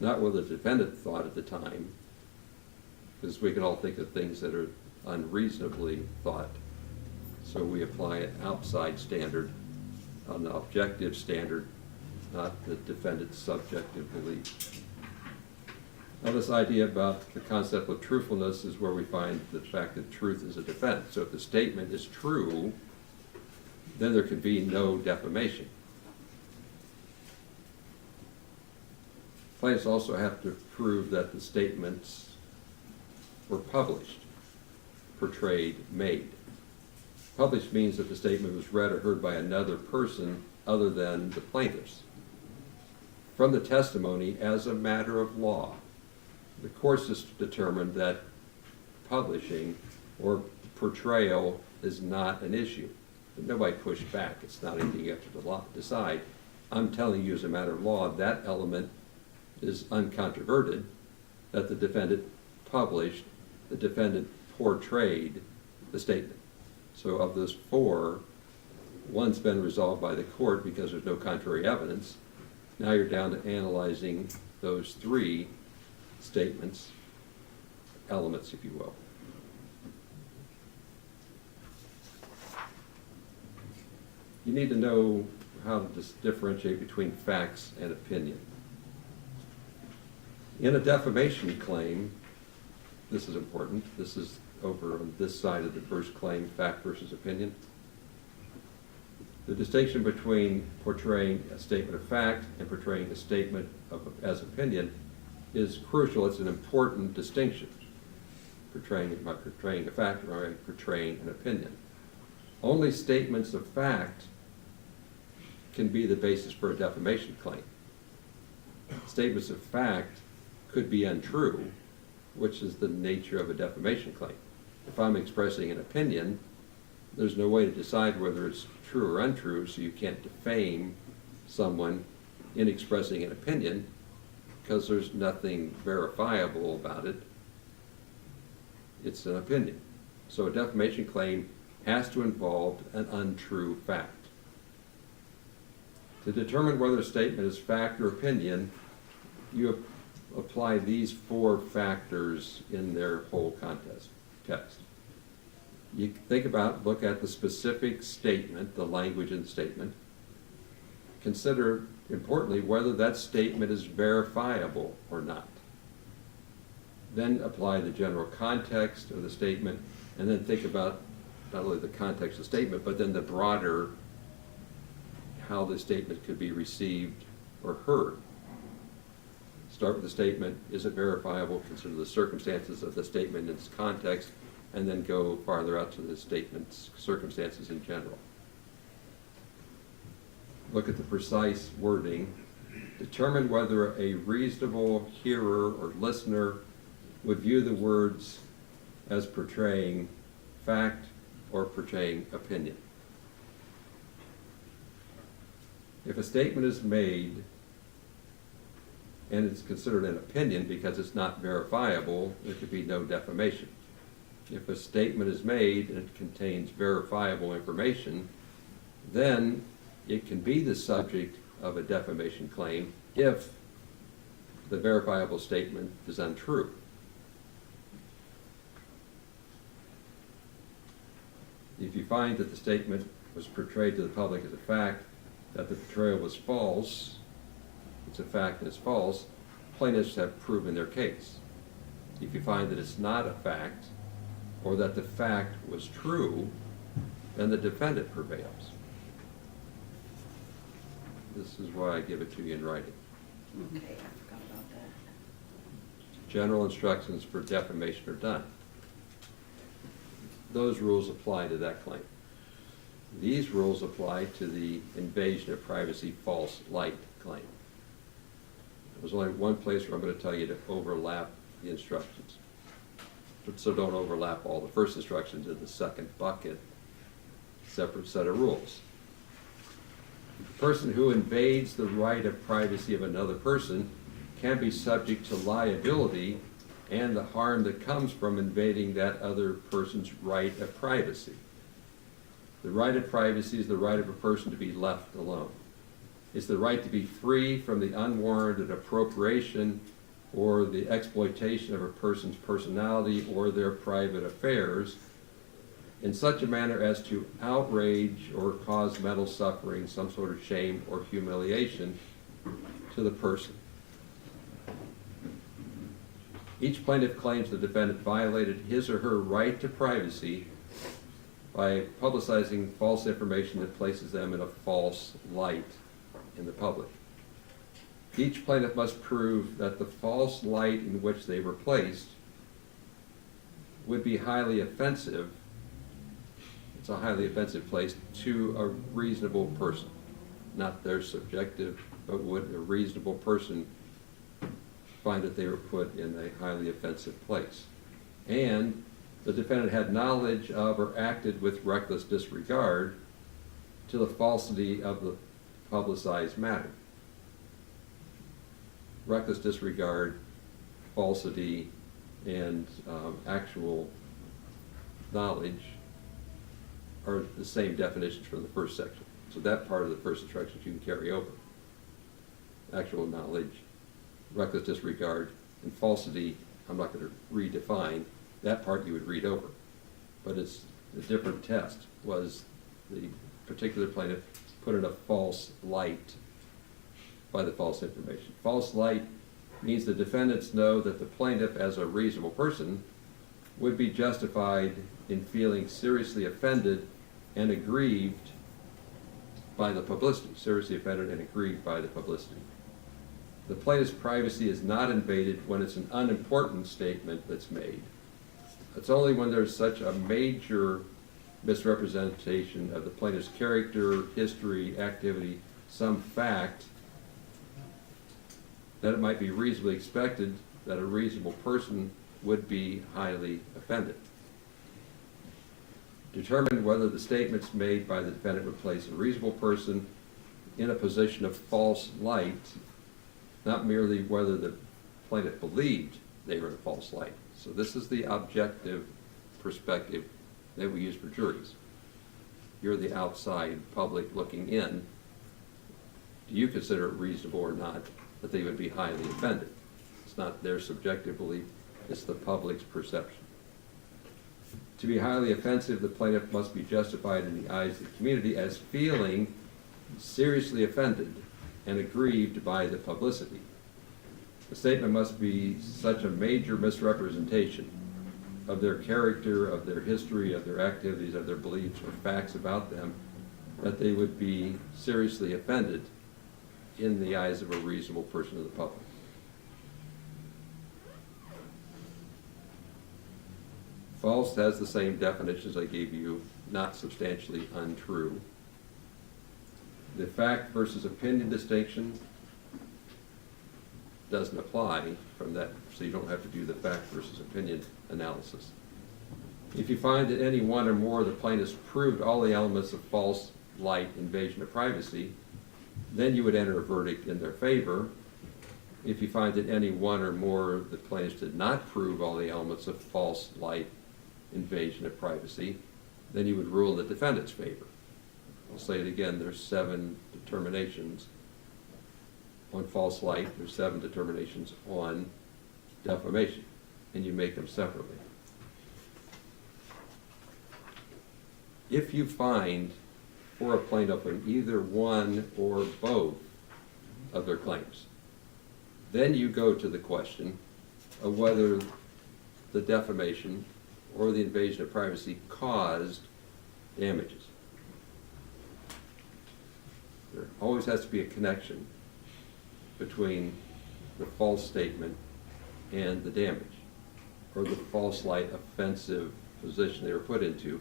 not what the defendant thought at the time, because we can all think of things that are unreasonably thought. So we apply an outside standard, an objective standard, not the defendant's subjective belief. Now, this idea about the concept of truthfulness is where we find the fact that truth is a defense. So if the statement is true, then there can be no defamation. Plaintiffs also have to prove that the statements were published, portrayed, made. Published means that the statement was read or heard by another person other than the plaintiffs. From the testimony, as a matter of law, the courts has determined that publishing or portrayal is not an issue. But nobody pushed back. It's not anything you have to decide. I'm telling you as a matter of law, that element is uncontroverted, that the defendant published, the defendant portrayed the statement. So of those four, one's been resolved by the court because there's no contrary evidence. Now you're down to analyzing those three statements, elements, if you will. You need to know how to differentiate between facts and opinion. In a defamation claim, this is important. This is over on this side of the first claim, fact versus opinion. The distinction between portraying a statement of fact and portraying a statement as opinion is crucial. It's an important distinction. Portraying a fact or portraying an opinion. Only statements of fact can be the basis for a defamation claim. Statements of fact could be untrue, which is the nature of a defamation claim. If I'm expressing an opinion, there's no way to decide whether it's true or untrue, so you can't defame someone in expressing an opinion because there's nothing verifiable about it. It's an opinion. So a defamation claim has to involve an untrue fact. To determine whether a statement is fact or opinion, you apply these four factors in their whole text. You look at the specific statement, the language in the statement. Consider, importantly, whether that statement is verifiable or not. Then apply the general context of the statement, and then think about not only the context of the statement, but then the broader, how the statement could be received or heard. Start with the statement, is it verifiable? Consider the circumstances of the statement in its context, and then go farther out to the statement's circumstances in general. Look at the precise wording. Determine whether a reasonable hearer or listener would view the words as portraying fact or portraying opinion. If a statement is made and it's considered an opinion because it's not verifiable, there could be no defamation. If a statement is made and it contains verifiable information, then it can be the subject of a defamation claim if the verifiable statement is untrue. If you find that the statement was portrayed to the public as a fact, that the portrayal was false, it's a fact and it's false, plaintiffs have proven their case. If you find that it's not a fact, or that the fact was true, then the defendant prevails. This is why I give it to you in writing. Okay, I forgot about that. General instructions for defamation are done. Those rules apply to that claim. These rules apply to the invasion of privacy false light claim. There's only one place where I'm gonna tell you to overlap the instructions. So don't overlap all the first instructions in the second bucket, separate set of rules. The person who invades the right of privacy of another person can be subject to liability and the harm that comes from invading that other person's right of privacy. The right of privacy is the right of a person to be left alone. It's the right to be free from the unwarranted appropriation or the exploitation of a person's personality or their private affairs in such a manner as to outrage or cause mental suffering, some sort of shame or humiliation to the person. Each plaintiff claims the defendant violated his or her right to privacy by publicizing false information that places them in a false light in the public. Each plaintiff must prove that the false light in which they were placed would be highly offensive. It's a highly offensive place to a reasonable person. Not their subjective, but would a reasonable person find that they were put in a highly offensive place. And the defendant had knowledge of or acted with reckless disregard to the falsity of the publicized matter. Reckless disregard, falsity, and actual knowledge are the same definitions from the first section. So that part of the first instructions you can carry over. Actual knowledge, reckless disregard, and falsity, I'm not going to redefine. That part you would read over. But it's a different test. Was the particular plaintiff put in a false light by the false information? False light means the defendants know that the plaintiff, as a reasonable person, would be justified in feeling seriously offended and aggrieved by the publicity. Seriously offended and aggrieved by the publicity. The plaintiff's privacy is not invaded when it's an unimportant statement that's made. It's only when there's such a major misrepresentation of the plaintiff's character, history, activity, some fact, that it might be reasonably expected that a reasonable person would be highly offended. Determine whether the statements made by the defendant would place a reasonable person in a position of false light, not merely whether the plaintiff believed they were in a false light. So this is the objective perspective that we use for juries. You're the outside public looking in. Do you consider it reasonable or not that they would be highly offended? It's not their subjective belief, it's the public's perception. To be highly offensive, the plaintiff must be justified in the eyes of the community as feeling seriously offended and aggrieved by the publicity. The statement must be such a major misrepresentation of their character, of their history, of their activities, of their beliefs or facts about them, that they would be seriously offended in the eyes of a reasonable person of the public. False has the same definitions I gave you, not substantially untrue. The fact versus opinion distinction doesn't apply from that, so you don't have to do the fact versus opinion analysis. If you find that any one or more of the plaintiffs proved all the elements of false light invasion of privacy, then you would enter a verdict in their favor. If you find that any one or more of the plaintiffs did not prove all the elements of false light invasion of privacy, then you would rule in the defendant's favor. I'll say it again, there's 7 determinations on false light, there's 7 determinations on defamation, and you make them separately. If you find for a plaintiff on either one or both of their claims, then you go to the question of whether the defamation or the invasion of privacy caused damages. There always has to be a connection between the false statement and the damage, or the false light offensive position they were put into,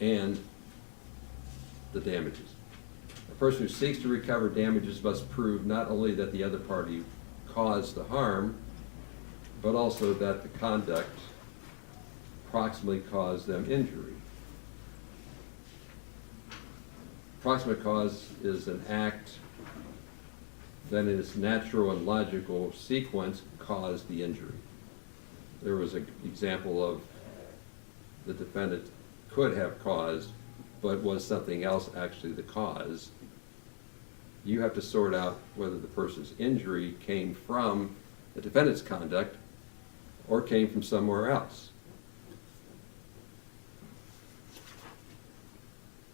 and the damages. A person who seeks to recover damages must prove not only that the other party caused the harm, but also that the conduct proximately caused them injury. Proximate cause is an act that in its natural and logical sequence caused the injury. There was an example of the defendant could have caused, but was something else actually the cause. You have to sort out whether the person's injury came from the defendant's conduct or came from somewhere else.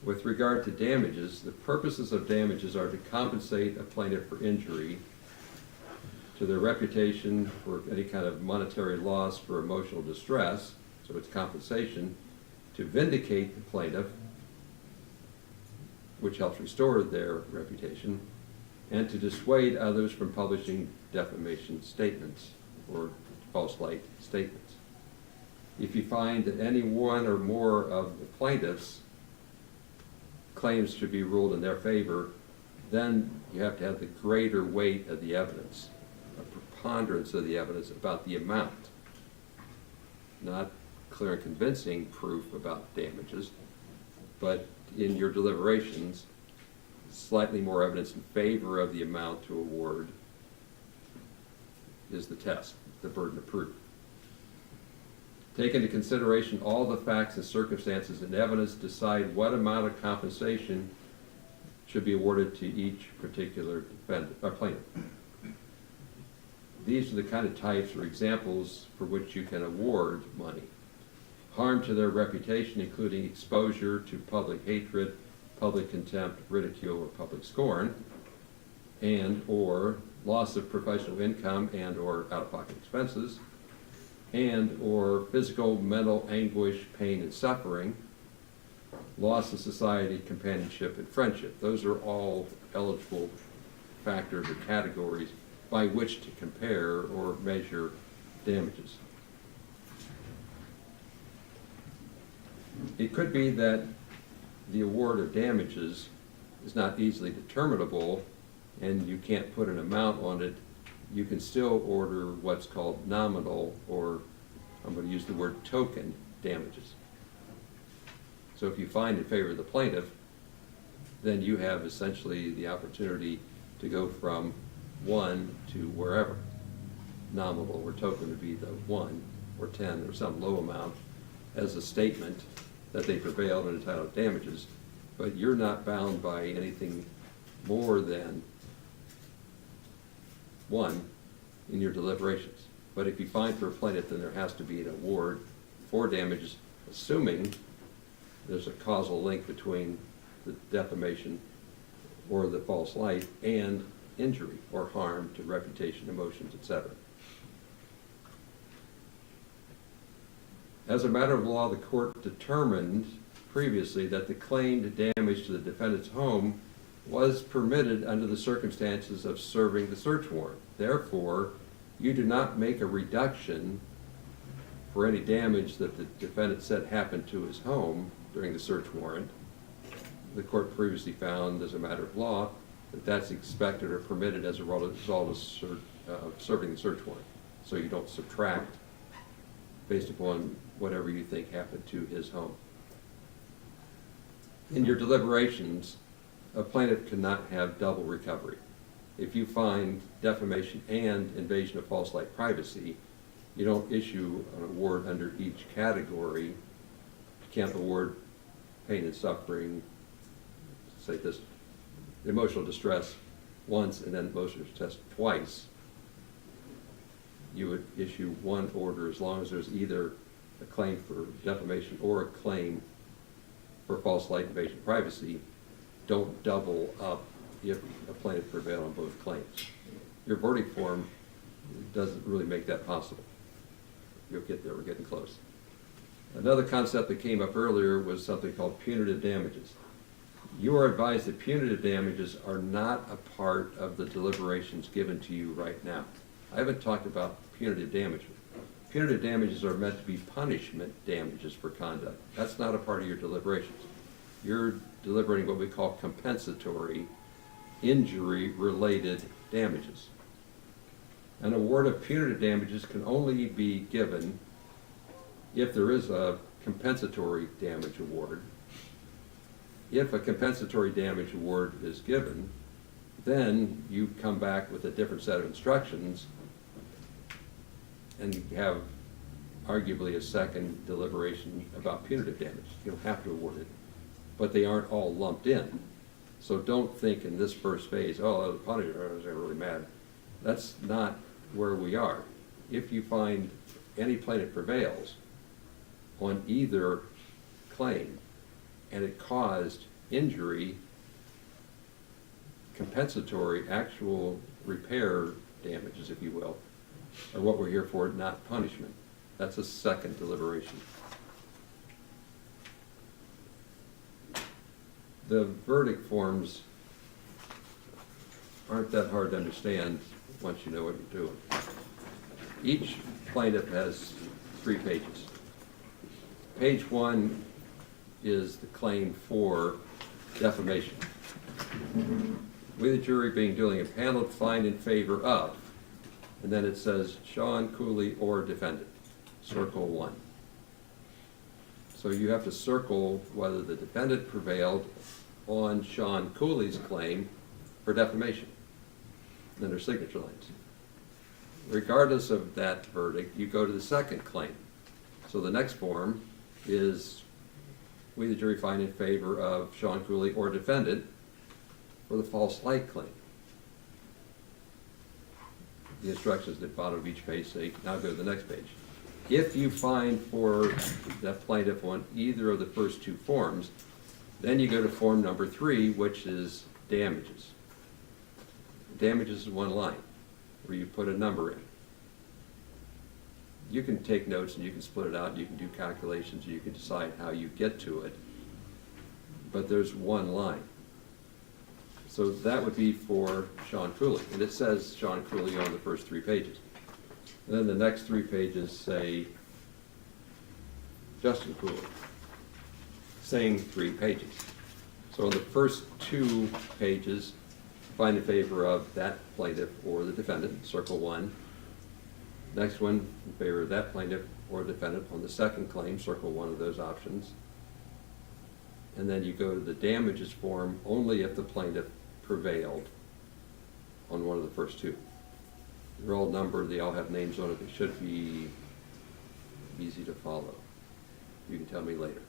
With regard to damages, the purposes of damages are to compensate a plaintiff for injury, to their reputation for any kind of monetary loss, for emotional distress, so it's compensation, to vindicate the plaintiff, which helps restore their reputation, and to dissuade others from publishing defamation statements or false light statements. If you find that any one or more of the plaintiffs' claims should be ruled in their favor, then you have to have the greater weight of the evidence, a preponderance of the evidence about the amount, not clear and convincing proof about damages, but in your deliberations, slightly more evidence in favor of the amount to award is the test, the burden of proof. Take into consideration all the facts and circumstances and evidence, decide what amount of compensation should be awarded to each particular defendant or plaintiff. These are the kind of types or examples for which you can award money. Harm to their reputation, including exposure to public hatred, public contempt, ridicule, or public scorn, and or loss of professional income and or out-of-pocket expenses, and or physical, mental anguish, pain, and suffering, loss of society, companionship, and friendship. Those are all eligible factors or categories by which to compare or measure damages. It could be that the award of damages is not easily determinable and you can't put an amount on it. You can still order what's called nominal, or I'm going to use the word token damages. So if you find in favor of the plaintiff, then you have essentially the opportunity to go from 1 to wherever. Nominal or token would be the 1 or 10 or some low amount as a statement that they prevailed and entitled to damages, but you're not bound by anything more than 1 in your deliberations. But if you find for a plaintiff, then there has to be an award for damages, assuming there's a causal link between the defamation or the false light and injury or harm to reputation, emotions, etc. As a matter of law, the court determined previously that the claimed damage to the defendant's home was permitted under the circumstances of serving the search warrant. Therefore, you do not make a reduction for any damage that the defendant said happened to his home during the search warrant. The court previously found, as a matter of law, that that's expected or permitted as a result of serving the search warrant. So you don't subtract based upon whatever you think happened to his home. In your deliberations, a plaintiff cannot have double recovery. If you find defamation and invasion of false light privacy, you don't issue an award under each category. You can't award pain and suffering, say this, emotional distress once and then emotional distress twice. You would issue one order as long as there's either a claim for defamation or a claim for false light, invasion of privacy. Don't double up if a plaintiff prevailed on both claims. Your verdict form doesn't really make that possible. You'll get there, we're getting close. Another concept that came up earlier was something called punitive damages. You are advised that punitive damages are not a part of the deliberations given to you right now. I haven't talked about punitive damages. Punitive damages are meant to be punishment damages for conduct. That's not a part of your deliberations. You're deliberating what we call compensatory injury-related damages. An award of punitive damages can only be given if there is a compensatory damage award. If a compensatory damage award is given, then you come back with a different set of instructions and you have arguably a second deliberation about punitive damage. You don't have to award it, but they aren't all lumped in. So don't think in this first phase, oh, the punisher is really mad. That's not where we are. If you find any plaintiff prevails on either claim and it caused injury, compensatory, actual repair damages, if you will, are what we're here for, not punishment. That's a second deliberation. The verdict forms aren't that hard to understand once you know what you're doing. Each plaintiff has 3 pages. Page 1 is the claim for defamation. We, the jury, being duly impaneled, find in favor of, and then it says Sean Cooley or defendant, circle 1. So you have to circle whether the defendant prevailed on Sean Cooley's claim for defamation. Then there's signature lines. Regardless of that verdict, you go to the second claim. So the next form is, we, the jury, find in favor of Sean Cooley or defendant for the false light claim. The instructions at the bottom of each page say, now go to the next page. If you find for the plaintiff on either of the first 2 forms, then you go to form number 3, which is damages. Damages is 1 line, where you put a number in. You can take notes and you can split it out, you can do calculations, you can decide how you get to it, but there's 1 line. So that would be for Sean Cooley, and it says Sean Cooley on the first 3 pages. And then the next 3 pages say Justin Cooley, same 3 pages. So in the first 2 pages, find in favor of that plaintiff or the defendant, circle 1. Next one, in favor of that plaintiff or defendant on the second claim, circle 1 of those options. And then you go to the damages form only if the plaintiff prevailed on one of the first 2. They're all numbered, they all have names on it, they should be easy to follow. You can tell me later.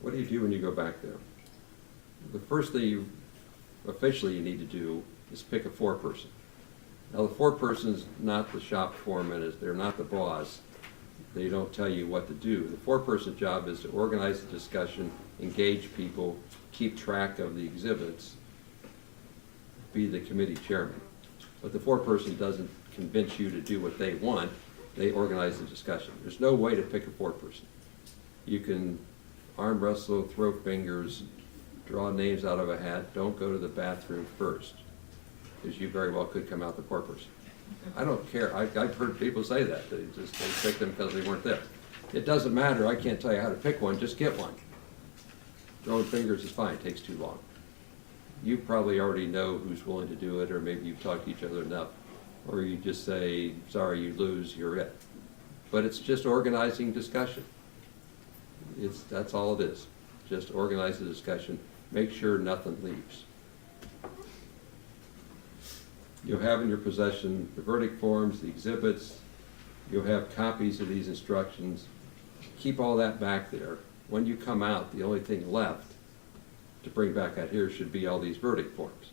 What do you do when you go back there? The first thing you officially you need to do is pick a foreperson. Now the foreperson's not the shop foreman, they're not the boss. They don't tell you what to do. The foreperson's job is to organize the discussion, engage people, keep track of the exhibits, be the committee chairman. But the foreperson doesn't convince you to do what they want, they organize the discussion. There's no way to pick a foreperson. You can arm wrestle, throw fingers, draw names out of a hat, don't go to the bathroom first, because you very well could come out the foreperson. I don't care. I've heard people say that. They pick them because they weren't there. It doesn't matter. I can't tell you how to pick one. Just get one. Throwing fingers is fine. It takes too long. You probably already know who's willing to do it, or maybe you've talked to each other enough. Or you just say, sorry, you lose, you're it. But it's just organizing discussion. That's all it is. Just organize the discussion. Make sure nothing leaves. You'll have in your possession the verdict forms, the exhibits. You'll have copies of these instructions. Keep all that back there. When you come out, the only thing left to bring back out here should be all these verdict forms.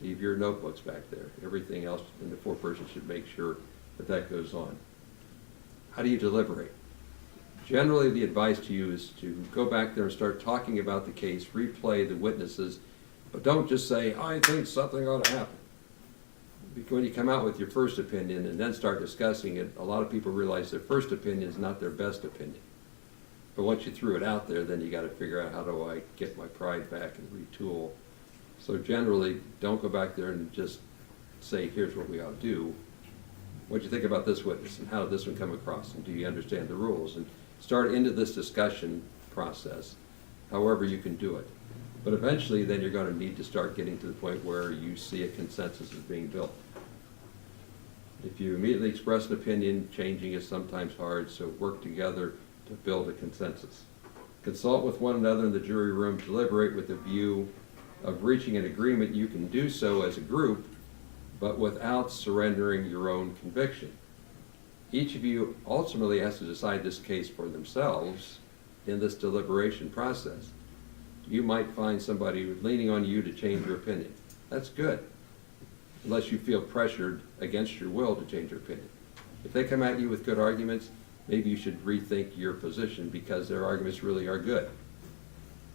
Leave your notebooks back there. Everything else in the foreperson should make sure that that goes on. How do you deliberate? Generally, the advice to you is to go back there and start talking about the case, replay the witnesses, but don't just say, I think something ought to happen. Because when you come out with your first opinion and then start discussing it, a lot of people realize their first opinion is not their best opinion. But once you threw it out there, then you got to figure out, how do I get my pride back and retool? So generally, don't go back there and just say, here's what we ought to do. What'd you think about this witness, and how did this one come across, and do you understand the rules? And start into this discussion process, however you can do it. But eventually, then you're gonna need to start getting to the point where you see a consensus is being built. If you immediately express an opinion, changing is sometimes hard, so work together to build a consensus. Consult with one another in the jury room, deliberate with a view of reaching an agreement. You can do so as a group, but without surrendering your own conviction. Each of you ultimately has to decide this case for themselves in this deliberation process. You might find somebody leaning on you to change your opinion. That's good, unless you feel pressured against your will to change your opinion. If they come at you with good arguments, maybe you should rethink your position because their arguments really are good.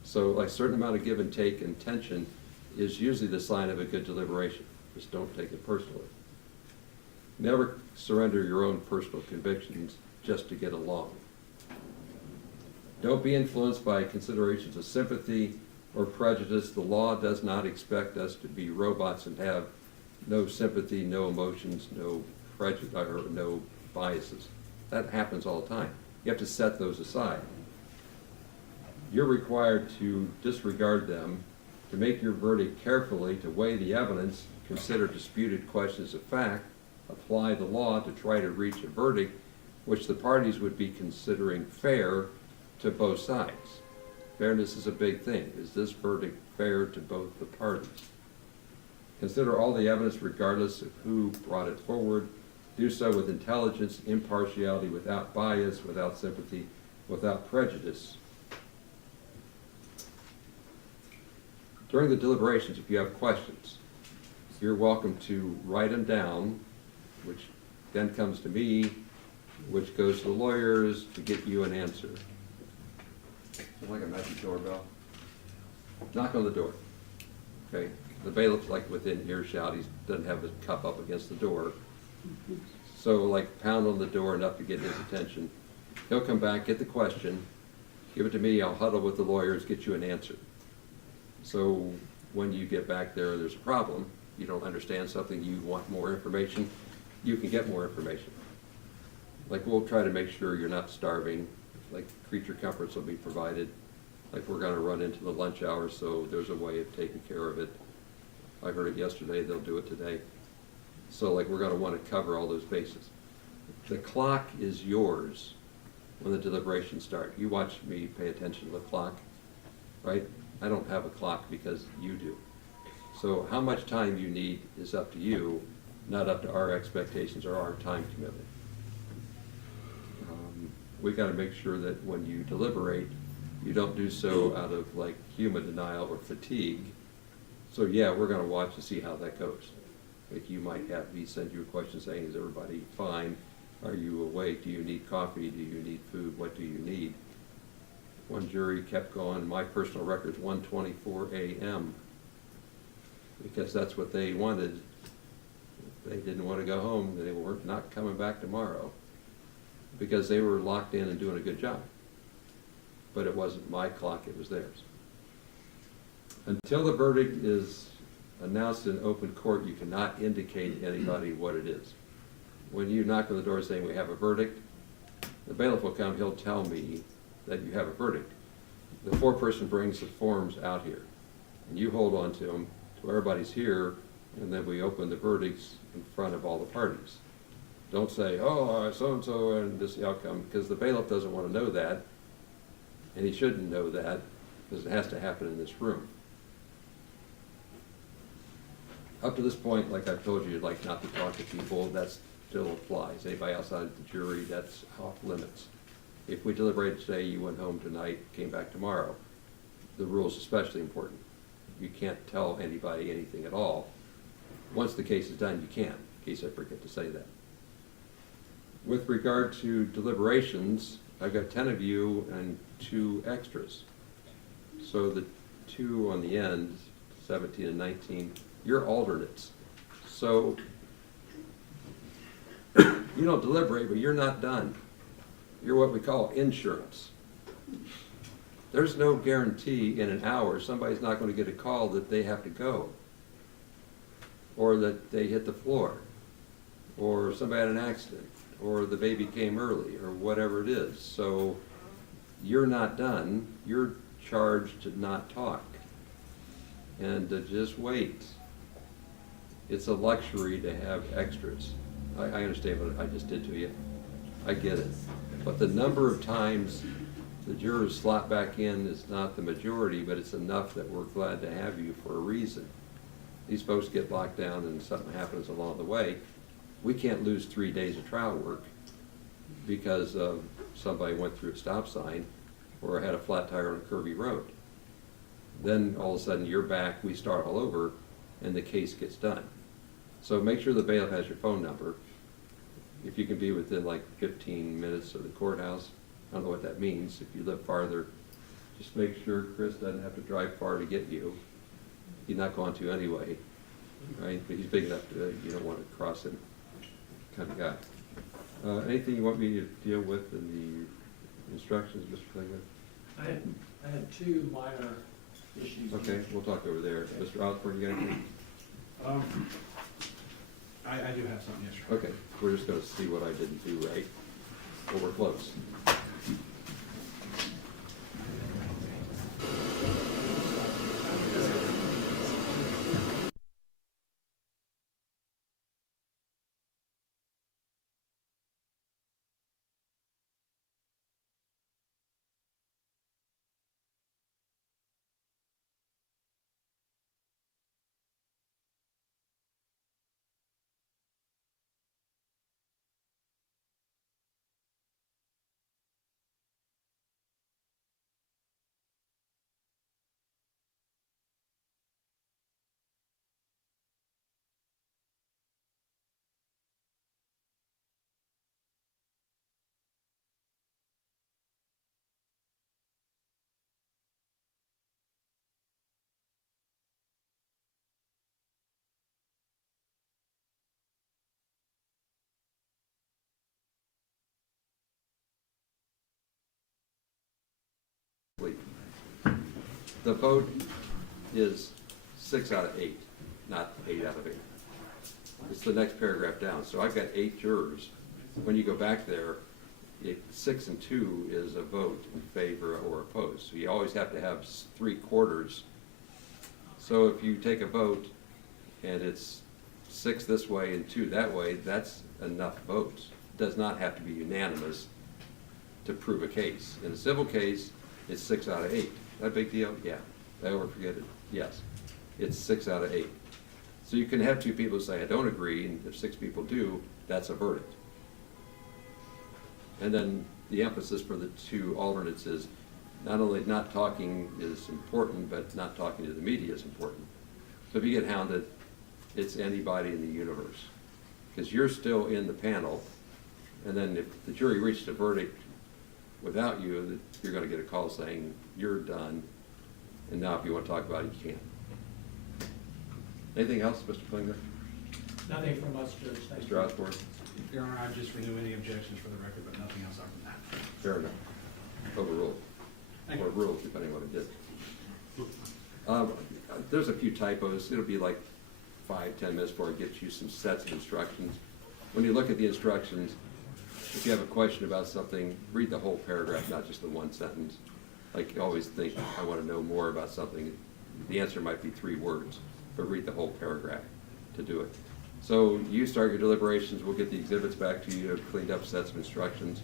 So like a certain amount of give and take and tension is usually the sign of a good deliberation. Just don't take it personally. Never surrender your own personal convictions just to get along. Don't be influenced by considerations of sympathy or prejudice. The law does not expect us to be robots and have no sympathy, no emotions, no prejudice, or no biases. That happens all the time. You have to set those aside. You're required to disregard them, to make your verdict carefully, to weigh the evidence, consider disputed questions of fact, apply the law to try to reach a verdict which the parties would be considering fair to both sides. Fairness is a big thing. Is this verdict fair to both the parties? Consider all the evidence regardless of who brought it forward. Do so with intelligence, impartiality, without bias, without sympathy, without prejudice. During the deliberations, if you have questions, you're welcome to write them down, which then comes to me, which goes to the lawyers to get you an answer. Like a magic doorbell. Knock on the door. Okay? The bailiff's like within earshot. He doesn't have his cup up against the door. So like pound on the door enough to get his attention. He'll come back, get the question, give it to me, I'll huddle with the lawyers, get you an answer. So when you get back there, there's a problem, you don't understand something, you want more information, you can get more information. Like we'll try to make sure you're not starving, like creature comforts will be provided. Like we're gonna run into the lunch hour, so there's a way of taking care of it. I heard it yesterday, they'll do it today. So like we're gonna wanna cover all those bases. The clock is yours when the deliberations start. You watch me pay attention to the clock, right? I don't have a clock because you do. So how much time you need is up to you, not up to our expectations or our time commitment. We gotta make sure that when you deliberate, you don't do so out of like human denial or fatigue. So yeah, we're gonna watch to see how that goes. Like you might have me send you a question saying, is everybody fine? Are you awake? Do you need coffee? Do you need food? What do you need? One jury kept going, my personal record's 1:24 a.m. because that's what they wanted. If they didn't want to go home, they were not coming back tomorrow because they were locked in and doing a good job. But it wasn't my clock, it was theirs. Until the verdict is announced in open court, you cannot indicate to anybody what it is. When you knock on the door saying we have a verdict, the bailiff will come, he'll tell me that you have a verdict. The foreperson brings the forms out here, and you hold on to them till everybody's here, and then we open the verdicts in front of all the parties. Don't say, oh, so-and-so, and this is the outcome, because the bailiff doesn't want to know that, and he shouldn't know that, because it has to happen in this room. Up to this point, like I've told you, I'd like not to talk to people, that still applies. Anybody outside the jury, that's off limits. If we deliberated today, you went home tonight, came back tomorrow, the rule's especially important. You can't tell anybody anything at all. Once the case is done, you can, in case I forget to say that. With regard to deliberations, I've got 10 of you and 2 extras. So the 2 on the end, 17 and 19, you're alternates. So you don't deliberate, but you're not done. You're what we call insurance. There's no guarantee in an hour somebody's not going to get a call that they have to go or that they hit the floor or somebody had an accident, or the baby came early, or whatever it is. So you're not done, you're charged to not talk and to just wait. It's a luxury to have extras. I understand what I just did to you. I get it. But the number of times the jurors slot back in is not the majority, but it's enough that we're glad to have you for a reason. These folks get locked down and something happens along the way. We can't lose 3 days of trial work because somebody went through a stop sign or had a flat tire on a curvy road. Then all of a sudden you're back, we start all over, and the case gets done. So make sure the bailiff has your phone number. If you can be within like 15 minutes of the courthouse, I don't know what that means. If you live farther, just make sure Chris doesn't have to drive far to get you. He's not going to anyway, right? But he's big enough to, you don't want to cross him kind of guy. Anything you want me to deal with in the instructions, Mr. Klingler? I had two minor issues. Okay, we'll talk over there. Mr. Osborne, you got anything? I do have something, yes, sir. Okay, we're just gonna see what I didn't do right, or we're close. The vote is 6 out of 8, not 8 out of 8. It's the next paragraph down. So I've got 8 jurors. When you go back there, 6 and 2 is a vote in favor or opposed. So you always have to have 3/4. So if you take a vote and it's 6 this way and 2 that way, that's enough votes. It does not have to be unanimous to prove a case. In a civil case, it's 6 out of 8. That a big deal? Yeah. Did I ever forget it? Yes. It's 6 out of 8. So you can have 2 people say, I don't agree, and if 6 people do, that's a verdict. And then the emphasis for the 2 alternates is not only not talking is important, but not talking to the media is important. So if you get hounded, it's anybody in the universe. Because you're still in the panel, and then if the jury reached a verdict without you, you're going to get a call saying, you're done, and now if you want to talk about it, you can't. Anything else, Mr. Klingler? Nothing from us, Judge. Thank you. Mr. Osborne? Your Honor, I just renew any objections for the record, but nothing else other than that. Fair enough. Overruled. Thank Or you. ruled, depending on what it did. There's a few typos. It'll be like 5-10 minutes before it gets you some sets of instructions. When you look at the instructions, if you have a question about something, read the whole paragraph, not just the one sentence. Like you always think, I want to know more about something. The answer might be 3 words, but read the whole paragraph to do it. So you start your deliberations. We'll get the exhibits back to you, cleaned up sets of instructions.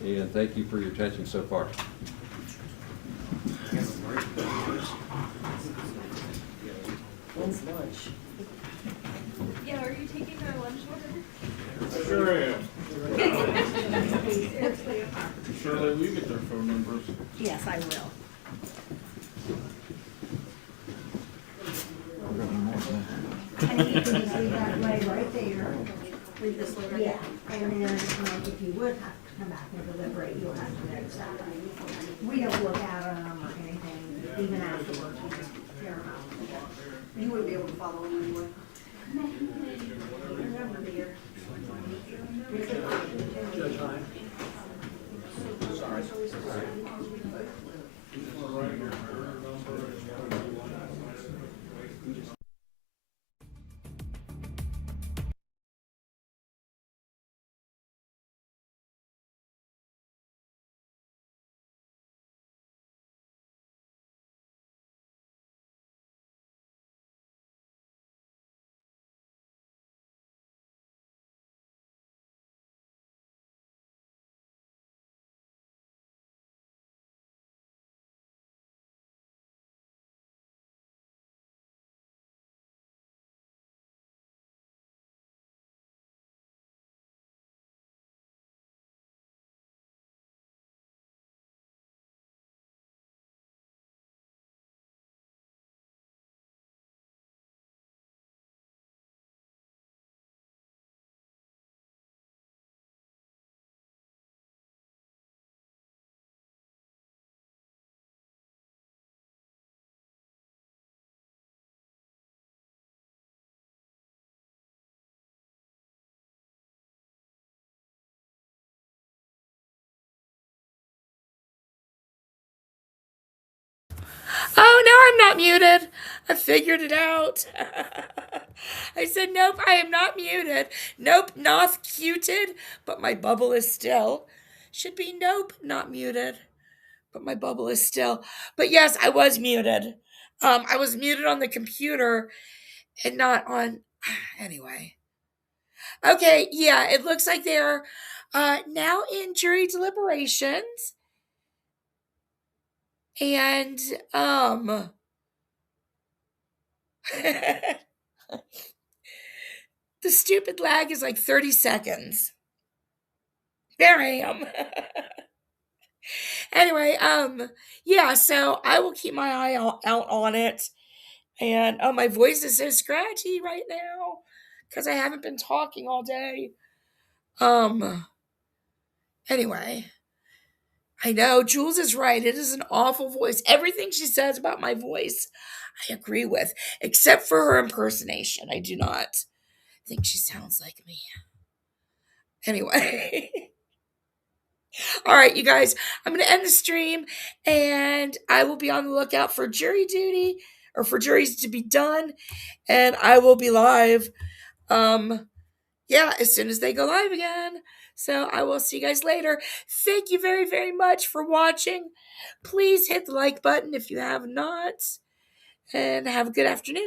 And thank you for your attention so far. When's lunch? Yeah, are you taking our lunch order? Sure am. Shirley, will you get their phone numbers? Yes, I will. And you can just leave that way right there. Leave this one right Yeah, and then, if you would have to come back and deliberate, you'll have to notice that. We don't look at them or anything, even afterwards, we just tear them out. You wouldn't be able to follow them anyway. Remember, dear. Judge Hine? not muted. I figured it out. I said, nope, I am not muted. Nope, not muted, but my bubble is still. Should be nope, not muted, but my bubble is still. But yes, I was muted. I was muted on the computer and not on. Anyway. Okay, yeah, it looks like they're now in jury deliberations. And the stupid lag is like 30 seconds. There I am. Anyway, yeah, so I will keep my eye out on it. And my voice is so scratchy right now because I haven't been talking all day. Anyway, I know Jules is right. It is an awful voice. Everything she says about my voice, I agree with, except for her impersonation. I do not think she sounds like me. Anyway. All right, you guys, I'm going to end the stream and I will be on the lookout for jury duty or for juries to be done. And I will be live. Yeah, as soon as they go live again. So I will see you guys later. Thank you very, very much for watching. Please hit the like button if you have not. And have a good afternoon.